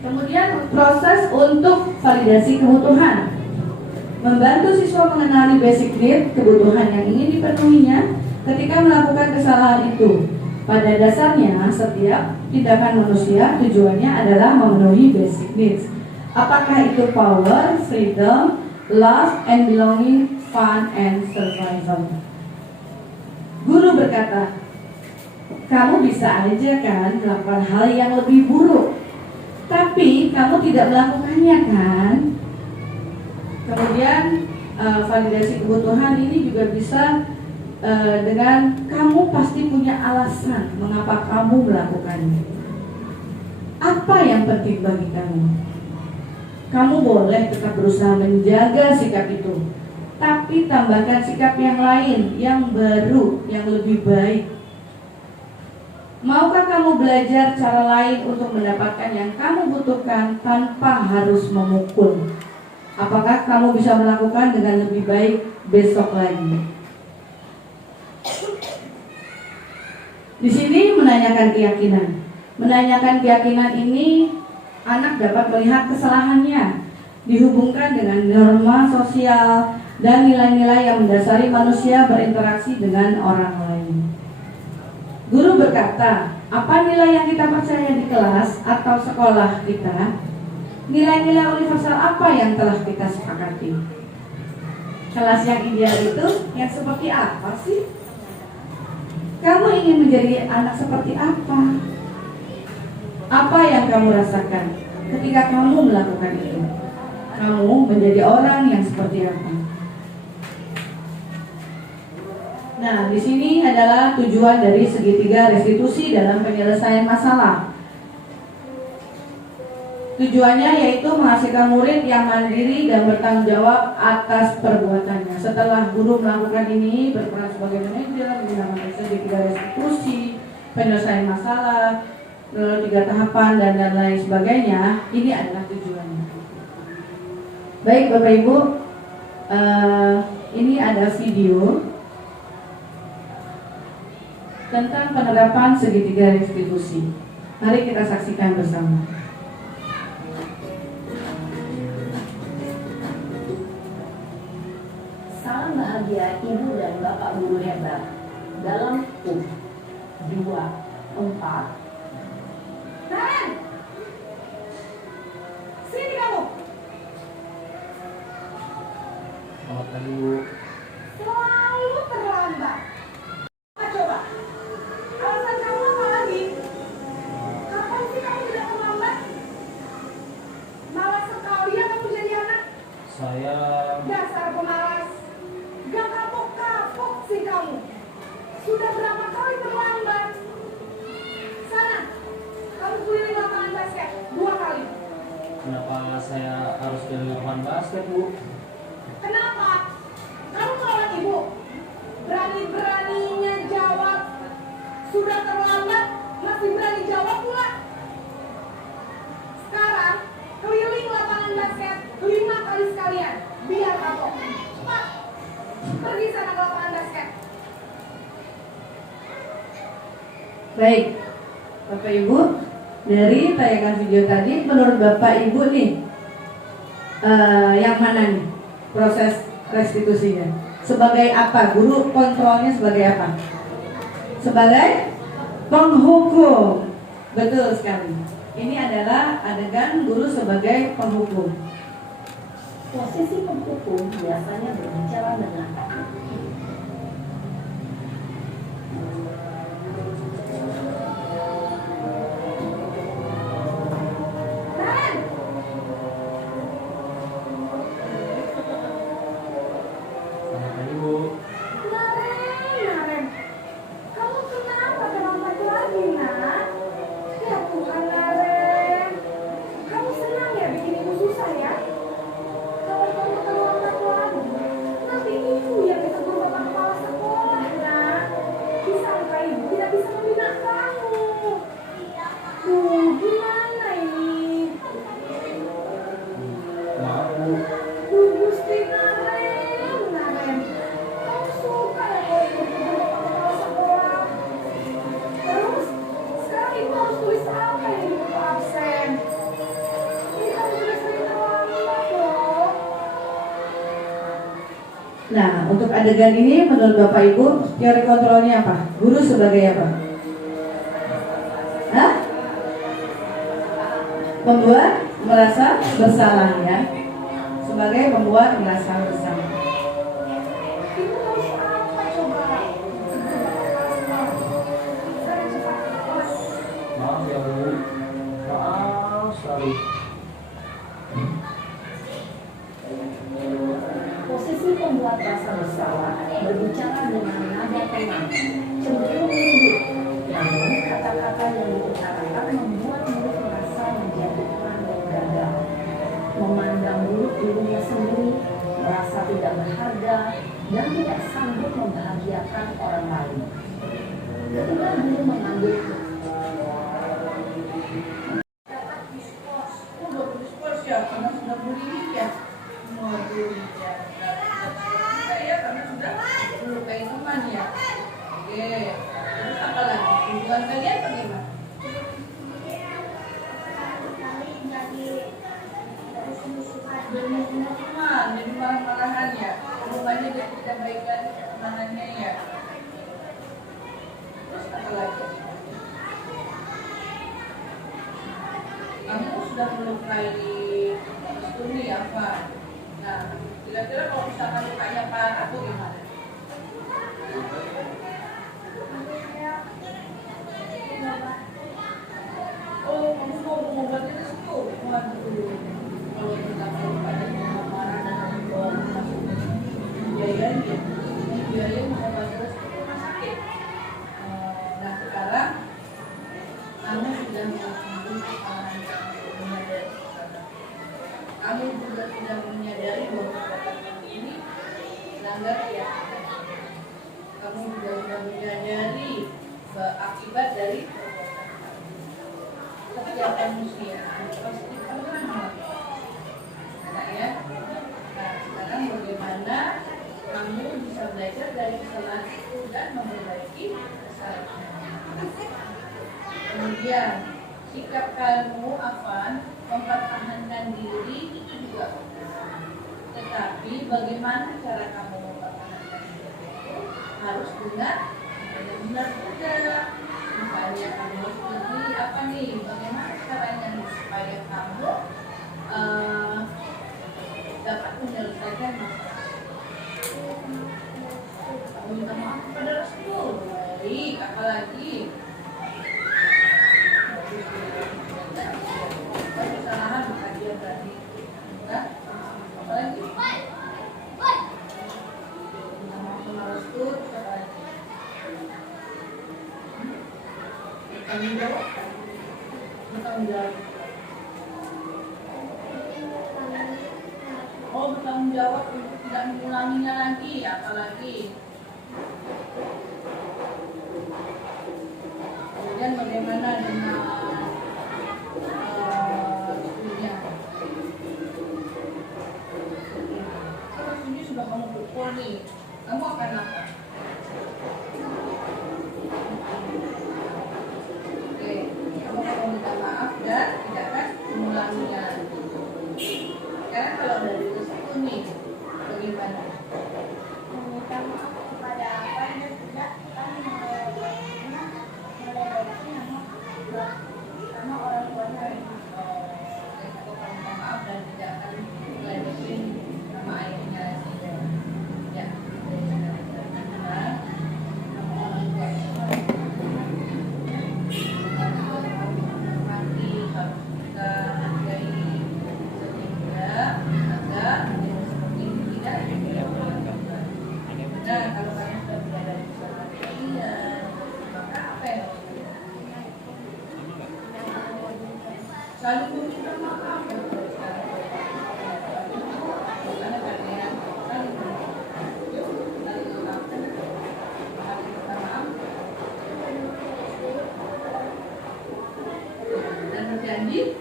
Kemudian proses untuk validasi kebutuhan. Membantu siswa mengenali basic need, kebutuhan yang ingin dipenuhinya ketika melakukan kesalahan itu. Pada dasarnya, setiap tindakan manusia tujuannya adalah memenuhi basic needs. Apakah itu power, freedom, love and belonging, fun and survival. Guru berkata, kamu bisa aja kan melakukan hal yang lebih buruk, tapi kamu tidak melakukannya kan? Kemudian validasi kebutuhan ini juga bisa dengan kamu pasti punya alasan mengapa kamu melakukannya. Apa yang penting bagi kamu? Kamu boleh tetap berusaha menjaga sikap itu, tapi tambahkan sikap yang lain, yang baru, yang lebih baik. Maukah kamu belajar cara lain untuk mendapatkan yang kamu butuhkan tanpa harus memukul? Apakah kamu bisa melakukan dengan lebih baik besok lagi? Di sini menanyakan keyakinan. Menanyakan keyakinan ini anak dapat melihat kesalahannya, dihubungkan dengan norma sosial dan nilai-nilai yang mendasari manusia berinteraksi dengan orang lain. Guru berkata, apa nilai yang kita percaya di kelas atau sekolah kita? Nilai-nilai universal apa yang telah kita sepakati? Kelas yang ideal itu yang seperti apa sih? Kamu ingin menjadi anak seperti apa? Apa yang kamu rasakan ketika kamu melakukan itu? Kamu menjadi orang yang seperti apa? Nah, di sini adalah tujuan dari segitiga restitusi dalam penyelesaian masalah. Tujuannya yaitu menghasilkan murid yang mandiri dan bertanggung jawab atas perbuatannya. Setelah guru melakukan ini, berperan sebagai manajer, menggunakan segitiga restitusi, penyelesaian masalah, melalui 3 tahapan dan lain sebagainya. Ini adalah tujuannya. Baik Bapak Ibu, ini ada video tentang penerapan segitiga restitusi. Mari kita saksikan bersama. Salam bahagia Ibu dan Bapak guru hebat. Dalam U 2 4. Naren! Sini kamu! Selamat pagi Bu. Selalu terlambat. Apa coba? Alasan kamu apa lagi? Kapan sih kamu tidak terlambat? Malas sekali ya kamu jadi anak. Saya Dasar pemalas. Gak kapok-kapok sih kamu. Sudah berapa kali terlambat? Sana, kamu keliling lapangan basket 2 kali. kenapa saya harus dari lapangan basket Bu? Kenapa? Kamu menolak ibu. Berani-beraninya jawab. Sudah terlambat, masih berani jawab pula. Sekarang, keliling lapangan basket 5 kali sekalian. Biar kapok. Cepat. Pergi sana ke lapangan basket. Baik, Bapak Ibu, dari tayangan video tadi, menurut Bapak Ibu nih, yang mana nih proses restitusinya? Sebagai apa? Guru kontrolnya sebagai apa? Sebagai penghukum. Betul sekali. Ini adalah adegan guru sebagai penghukum. Posisi penghukum biasanya berbicara dengan Naren! Selamat pagi Bu. Naren. Kamu kenapa terlambat lagi, nak? Ya Tuhan, Naren. Kamu senang ya bikin ibu susah ya? Kalau kamu terlambat lagi, nanti ibu yang ditegur bapak kepala sekolah, nak. Disangka ibu tidak bisa membina kamu. Tuh, gimana ini? Maaf Bu. Gusti Naren. Kamu suka ya kalau ibu ditegur bapak kepala sekolah? Terus, sekarang ibu harus tulis apa yang di buku absen? Ini kamu sudah sering terlambat loh. Nah, untuk adegan ini menurut Bapak Ibu, teori kontrolnya apa? Guru sebagai apa? Hah? Membuat merasa bersalah ya. Sebagai membuat merasa bersalah. Ibu harus apa coba? Tegur bapak kepala sekolah. Sekarang cepat ke kelas. Maaf ya Bu. Maaf sekali. posisi pembuat rasa bersalah berbicara dengan nada tenang, cenderung lembut. Namun kata-kata yang diutarakan membuat mulut merasa menjadi kurang dan gagal. Memandang mulut dirinya sendiri, merasa tidak berharga, dan tidak sanggup membahagiakan orang lain. Ketika guru mengambil jadi marah-marahan ya, hubungannya dia tidak baik lagi temanannya ya. Terus apa lagi? Kamu sudah melukai Stuni apa? Nah, kira-kira kalau misalkan lukanya parah tuh gimana? Oh, kamu mau mengobati di situ? Waduh, kalau kita mau pada marah dan membawa masuk biayanya, biaya mengobati di situ rumah sakit. Nah sekarang kamu sudah melakukan kesalahan menyadari, kamu juga sudah menyadari bahwa perbuatan ini melanggar keyakinan. Kamu juga sudah menyadari akibat dari perbuatan kamu. setiap manusia pasti pernah melakukan. Nah ya, nah sekarang bagaimana kamu bisa belajar dari kesalahan itu dan memperbaiki kesalahan. Kemudian sikap kamu akan mempertahankan diri itu juga benar. Tetapi bagaimana cara kamu mempertahankan diri itu harus benar juga. Misalnya kamu harus lebih apa nih? Bagaimana caranya supaya kamu dapat menyelesaikan masalah? Kamu minta maaf kepada Rasul. Baik, apalagi? Kesalahan maka dia berani minta apalagi? Minta maaf sama Rasul, apalagi? Bertanggung jawab. Oh, bertanggung jawab untuk tidak mengulanginya lagi, apalagi? Kemudian bagaimana dengan istrinya? Kalau ini sudah kamu pukul nih, kamu akan apa? Oke, kamu akan minta maaf dan tidak akan mengulanginya. Sekarang kalau dari situ nih, bagaimana? Meminta maaf kepada apa yang tidak kami melebihinya sama orang tuanya. Aku akan minta maaf dan tidak akan melebihin nama ayahnya saja. Ya, nah, kalau kalian sudah berada di sana kalian, maka apa yang harus kalian selalu meminta maaf karena kalian saling memaafkan, saling minta maaf dan berjanji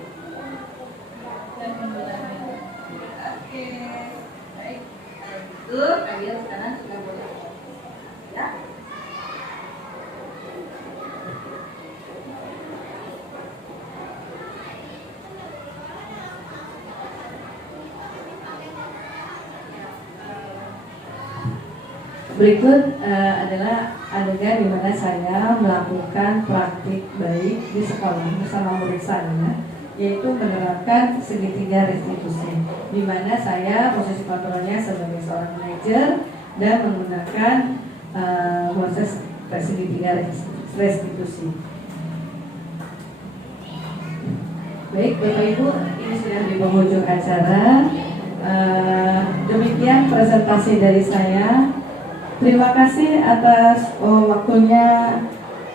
dan membilangi. Oke, baik. Kalau gitu kalian sekarang sudah boleh ya. Berikut adalah adegan di mana saya melakukan praktik baik di sekolah bersama murid saya, yaitu menerapkan segitiga restitusi, di mana saya posisi kontrolnya sebagai seorang manajer dan menggunakan proses segitiga restitusi. Baik, Bapak Ibu, ini sudah di penghujung acara. Demikian presentasi dari saya. Terima kasih atas waktunya.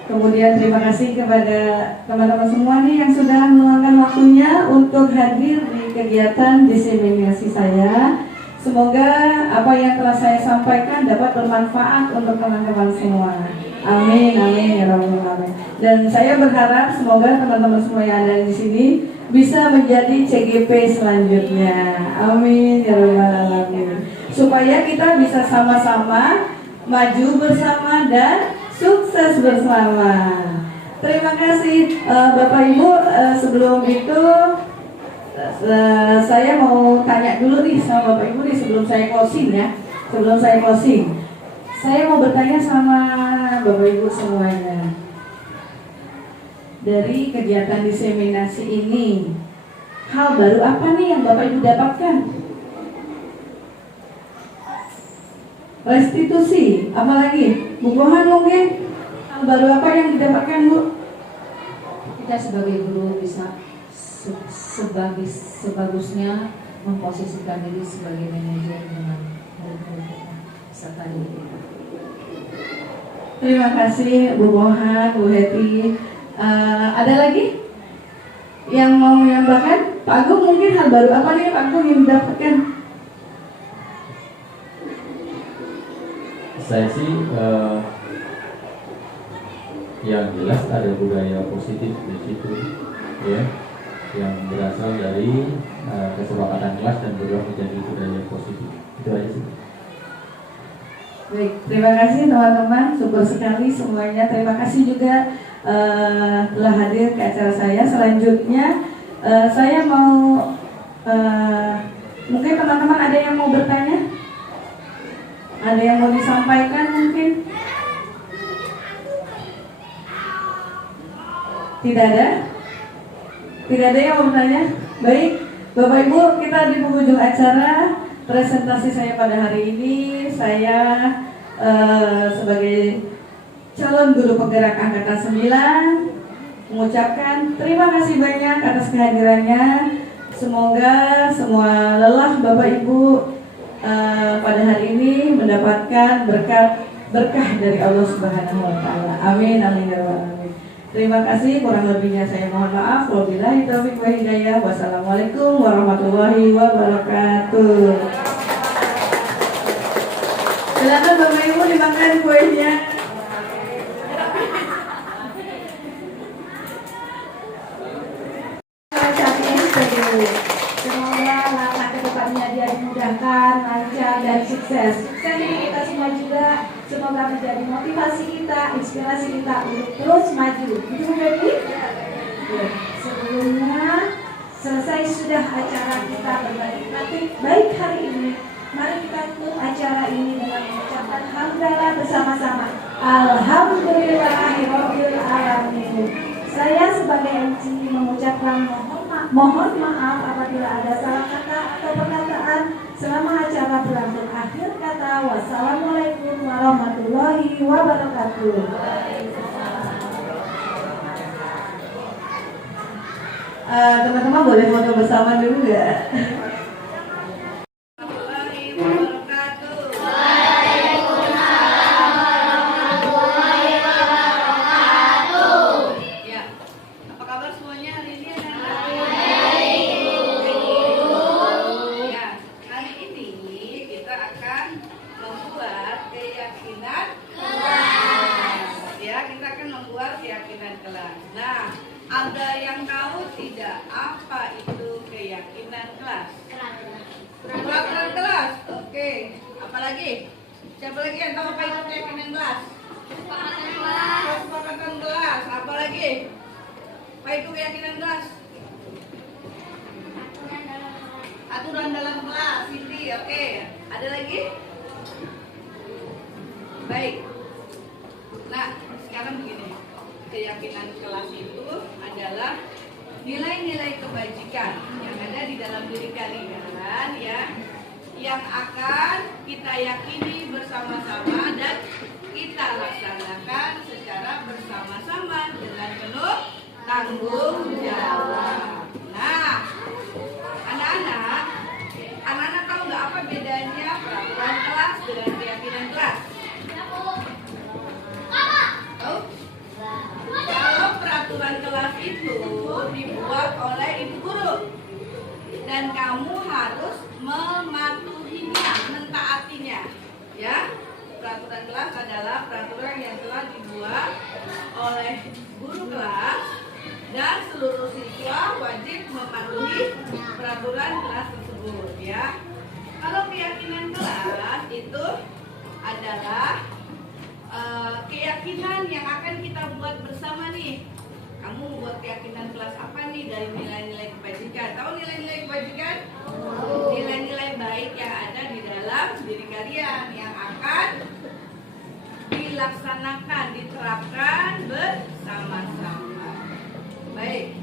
Kemudian terima kasih kepada teman-teman semua nih yang sudah meluangkan waktunya untuk hadir di kegiatan diseminasi saya. Semoga apa yang telah saya sampaikan dapat bermanfaat untuk teman-teman semua. Amin, amin, ya Rabbal alamin. Dan saya berharap semoga teman-teman semua yang ada di sini bisa menjadi CGP selanjutnya. Amin, ya Rabbal alamin. Supaya kita bisa sama-sama maju bersama dan sukses bersama. Terima kasih Bapak Ibu. Sebelum itu saya mau tanya dulu nih sama Bapak Ibu nih sebelum saya closing ya. Sebelum saya closing, saya mau bertanya sama Bapak Ibu semuanya. Dari kegiatan diseminasi ini, hal baru apa nih yang Bapak Ibu dapatkan? Restitusi, apalagi? Bu Bohan mungkin? Hal baru apa yang didapatkan, Bu? Kita sebagai guru bisa sebagusnya memposisikan diri sebagai manajer dengan murid-murid serta diri. Terima kasih Bu Bohan, Bu Heti. Ada lagi yang mau menambahkan? Pak Agung mungkin hal baru apa nih Pak Agung yang didapatkan? Saya sih yang jelas ada budaya positif di situ, ya, yang berasal dari kesepakatan kelas dan berubah menjadi budaya positif. Itu aja sih. Baik, terima kasih teman-teman, syukur sekali semuanya. Terima kasih juga telah hadir ke acara saya. Selanjutnya saya mau mungkin teman-teman ada yang mau bertanya? Ada yang mau disampaikan mungkin? Tidak ada? Tidak ada yang mau bertanya? Baik, Bapak Ibu, kita di penghujung acara. Presentasi saya pada hari ini, saya sebagai calon guru penggerak angkatan 9 mengucapkan terima kasih banyak atas kehadirannya. Semoga semua lelah Bapak Ibu pada hari ini mendapatkan berkah dari Allah Subhanahu wa taala. Amin amin ya rabbal alamin. Terima kasih, kurang lebihnya saya mohon maaf. Wabillahi taufiq wa hidayah. Wassalamualaikum warahmatullahi wabarakatuh. Silakan Bapak Ibu dimakan kuenya. Semoga langkah ke depannya dia dimudahkan, lancar, dan sukses. Sukses ini kita semua juga. Semoga menjadi motivasi kita, inspirasi kita untuk terus maju. Itu jadi sebelumnya selesai sudah acara kita berbagi praktik baik hari ini. Mari kita tutup acara ini dengan mengucapkan hamdalah bersama-sama. Alhamdulillahirabbil alamin. Saya sebagai MC mengucapkan mohon maaf apabila ada salah kata atau perkataan selama acara berlangsung. Akhir kata, wassalamualaikum warahmatullahi wabarakatuh. Teman-teman boleh foto bersama dulu nggak? Ada yang tahu tidak apa itu keyakinan kelas? Peraturan kelas. Oke. Apalagi? Siapa lagi yang tahu apa itu keyakinan kelas? Kesepakatan kelas. Apalagi? Apa itu keyakinan kelas? Aturan dalam kelas. Ini oke. Ada lagi? Baik. Nah, sekarang begini. Keyakinan kelas itu adalah nilai-nilai kebajikan yang ada di dalam diri kalian ya, yang akan kita yakini bersama-sama dan kita laksanakan secara bersama-sama dengan penuh tanggung jawab. Nah, anak-anak tahu nggak apa bedanya peraturan kelas dengan keyakinan kelas? Tahu? Kalau peraturan kelas itu dibuat oleh ibu guru dan kamu harus mematuhinya, mentaatinya, ya. Peraturan kelas adalah peraturan yang telah dibuat oleh guru kelas dan seluruh siswa wajib mematuhi peraturan kelas tersebut, ya. Kalau keyakinan kelas itu adalah keyakinan yang akan kita buat bersama nih. Kamu buat keyakinan kelas apa nih dari nilai-nilai kebajikan? Tahu nilai-nilai kebajikan? Nilai-nilai baik yang ada di dalam diri kalian yang akan dilaksanakan, diterapkan bersama-sama. Baik.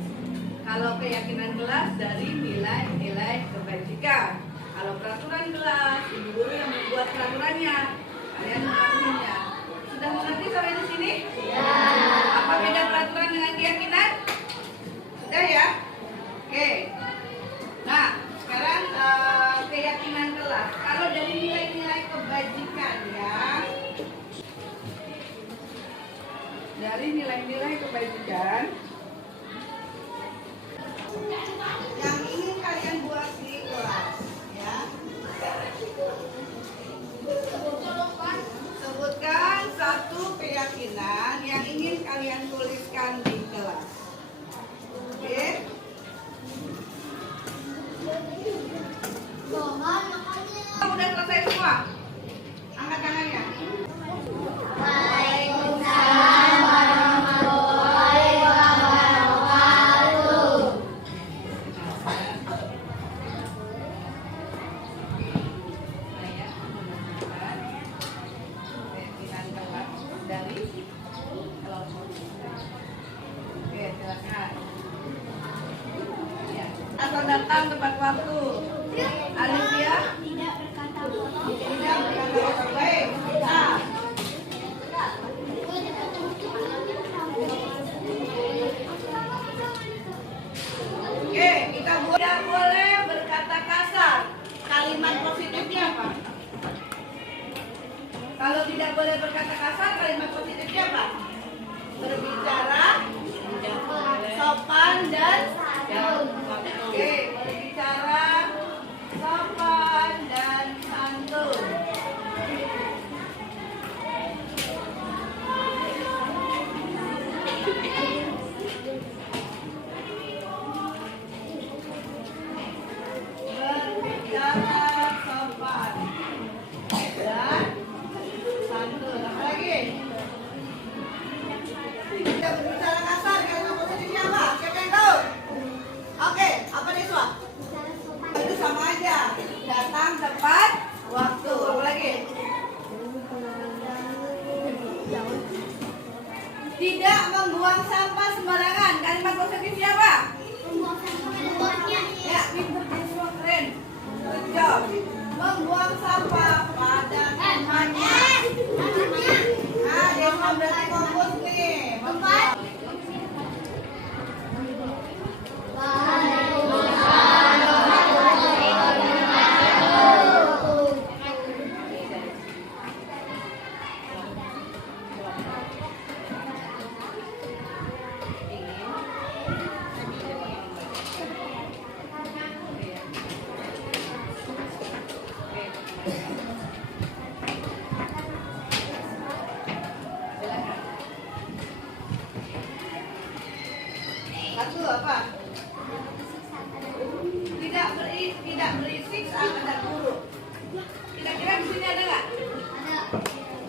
Kalau keyakinan kelas dari nilai-nilai kebajikan. Kalau peraturan kelas, ibu guru yang membuat peraturannya, kalian mematuhinya. Sudah mengerti sampai di sini? Ya. Apa beda peraturan dengan keyakinan? Sudah ya? Oke. Nah, sekarang keyakinan kelas. Kalau dari nilai-nilai kebajikan ya. Dari nilai-nilai kebajikan yang ingin kalian buat di kelas ya. Sebutkan satu keyakinan yang ingin kalian tuliskan di kelas. Oke? asal datang tepat waktu. Alicia? Tidak berkata Tidak berkata bohong. Baik. Nah. Oke, kita tidak boleh berkata kasar. Kalimat positifnya apa? Kalau tidak boleh berkata kasar, kalimat positifnya apa? Berbicara sopan dan oke, berbicara sopan dan santun. Berbicara sopan dan santun. Apa lagi? Tidak berbicara kasar, kalimat positifnya apa? Siapa yang tahu? Oke, apa nih Suat? Itu sama aja. Datang tepat waktu. Apa lagi? Tidak membuang sampah sembarangan. Kalimat positifnya apa? Ya, pintar semua keren. Good job. Membuang sampah pada tempatnya. Nah, dia mau berarti kompos nih. Satu apa? Tidak berisik saat ada guru. Kira-kira di sini ada nggak?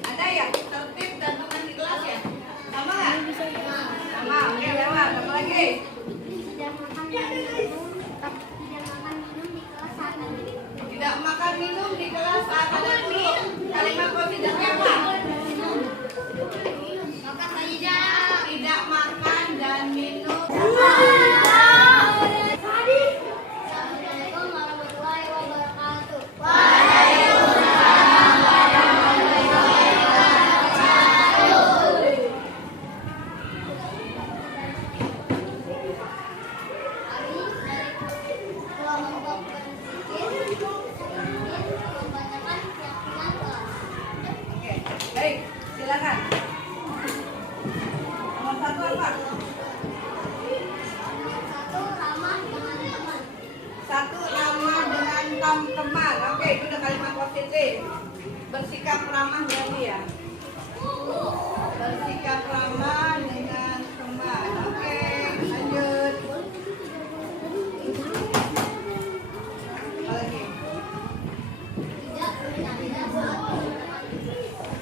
Ada ya? Tertib dan tenang di kelas ya? Sama nggak? Sama. Oke, lewat. Apa lagi? Tidak makan minum di kelas saat ada guru. Kalimat positifnya apa? Tidak makan dan minum. Assalamualaikum warahmatullahi wabarakatuh. Kami dari kelompok berpikir kebanyakan keyakinan kelas. Oke, baik. Silakan. Nomor satu apa? Satu, ramah dengan teman. Satu, ramah dengan teman. Oke, itu udah kalimat positif. Bersikap ramah berarti ya. Bersikap ramah dengan teman. Oke, lanjut. Apa lagi? Tidak bercanda saat mengerjakan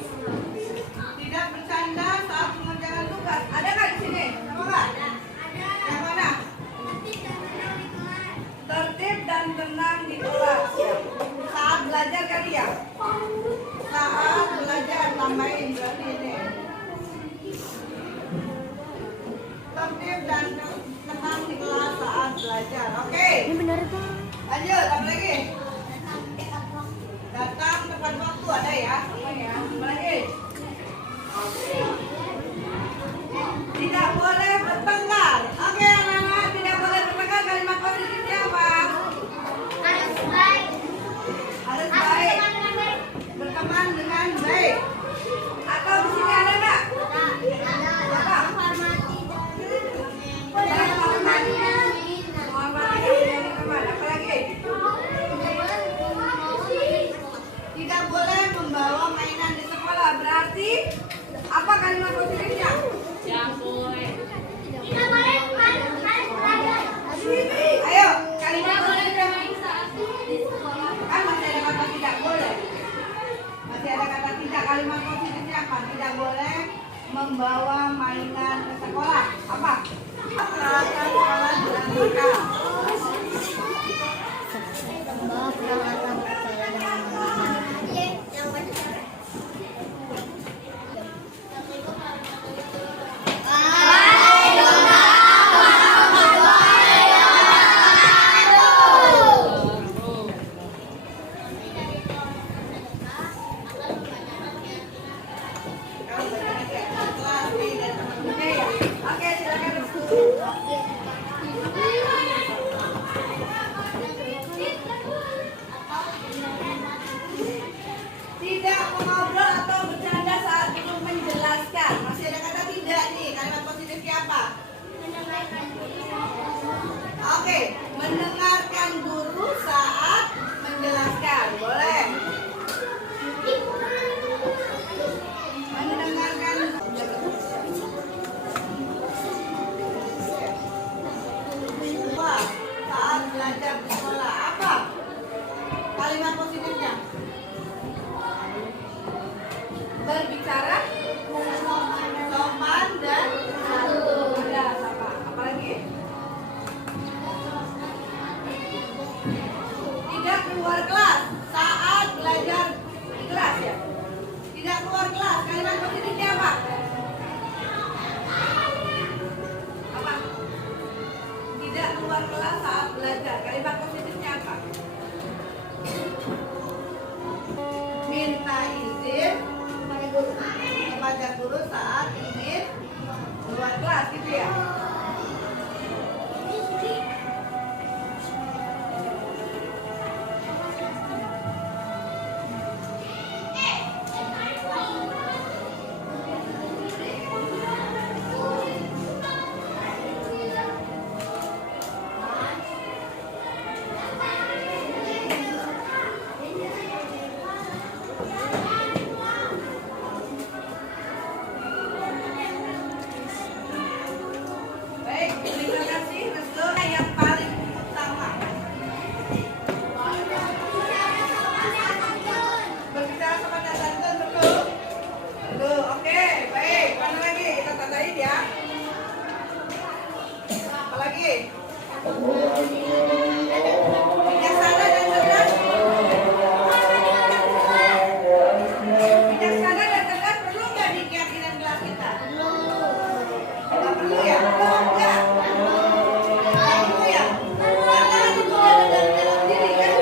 tugas. Tidak bercanda saat mengerjakan tugas. Ada nggak di sini? Sama nggak? Yang mana? Tertib dan tenang di kelas. Saat belajar kali ya? Saat belajar tambahin berarti ini. Tertib dan tenang di kelas saat belajar. Oke. Ini benar itu. Lanjut, apa lagi? Datang tepat waktu ada ya? Apa ya? Apa lagi? Tidak boleh bertengkar. Oke, anak-anak, tidak boleh bertengkar. Kalimat positifnya apa? Harus baik. Harus baik. Berteman dengan baik. Atau di sini ada nggak? Apa? Menghormati dan teman. Apa lagi? Tidak boleh membawa mainan di sekolah. Berarti apa kalimat positifnya? Ayo, kalimat positifnya. Kan masih ada kata tidak boleh. Masih ada kata tidak. Kalimat positifnya apa? Tidak boleh membawa mainan ke sekolah. Apa? Peralatan sekolah dengan lengkap. Membawa peralatan sekolah dengan lengkap. Bijaksana dan cerdas. Bijaksana dan cerdas perlu nggak di keyakinan gelas kita? Nggak perlu ya? Nggak. Nggak perlu ya? Karena itu ada dari dalam diri kan?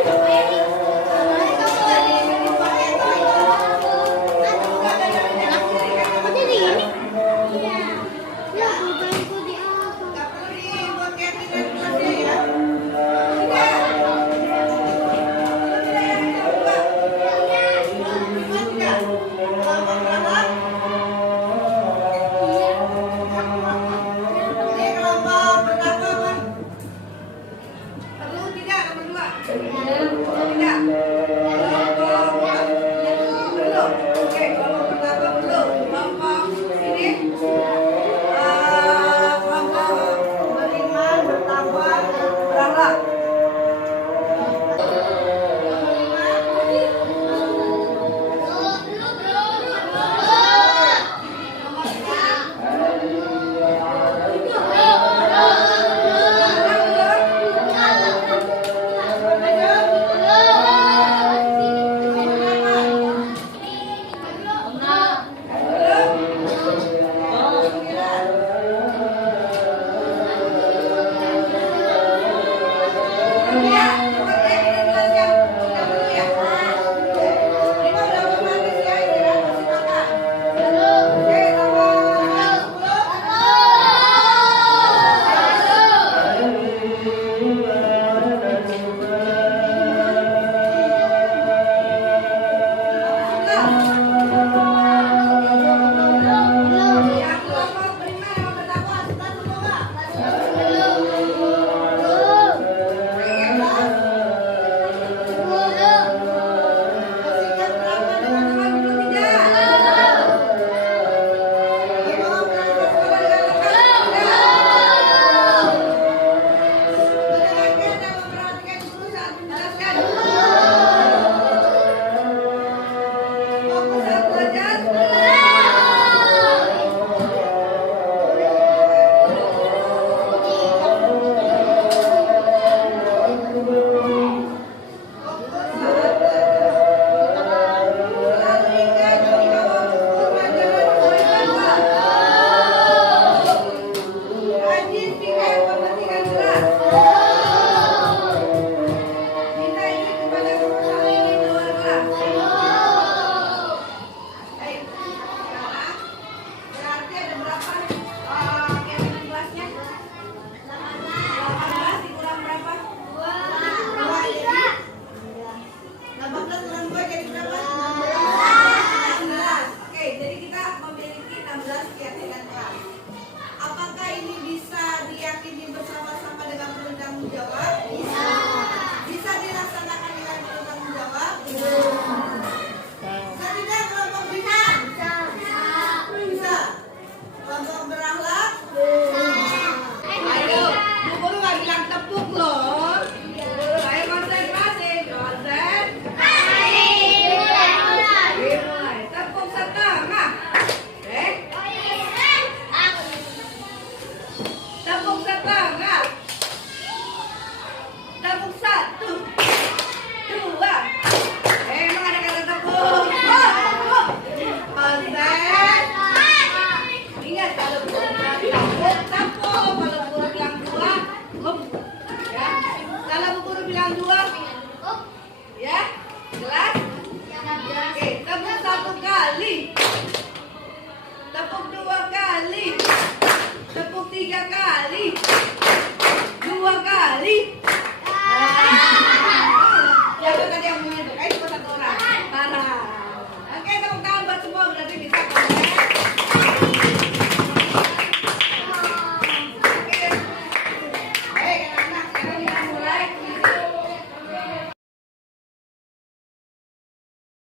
Tepuk 2 kali. Tepuk 3 kali. 2 kali.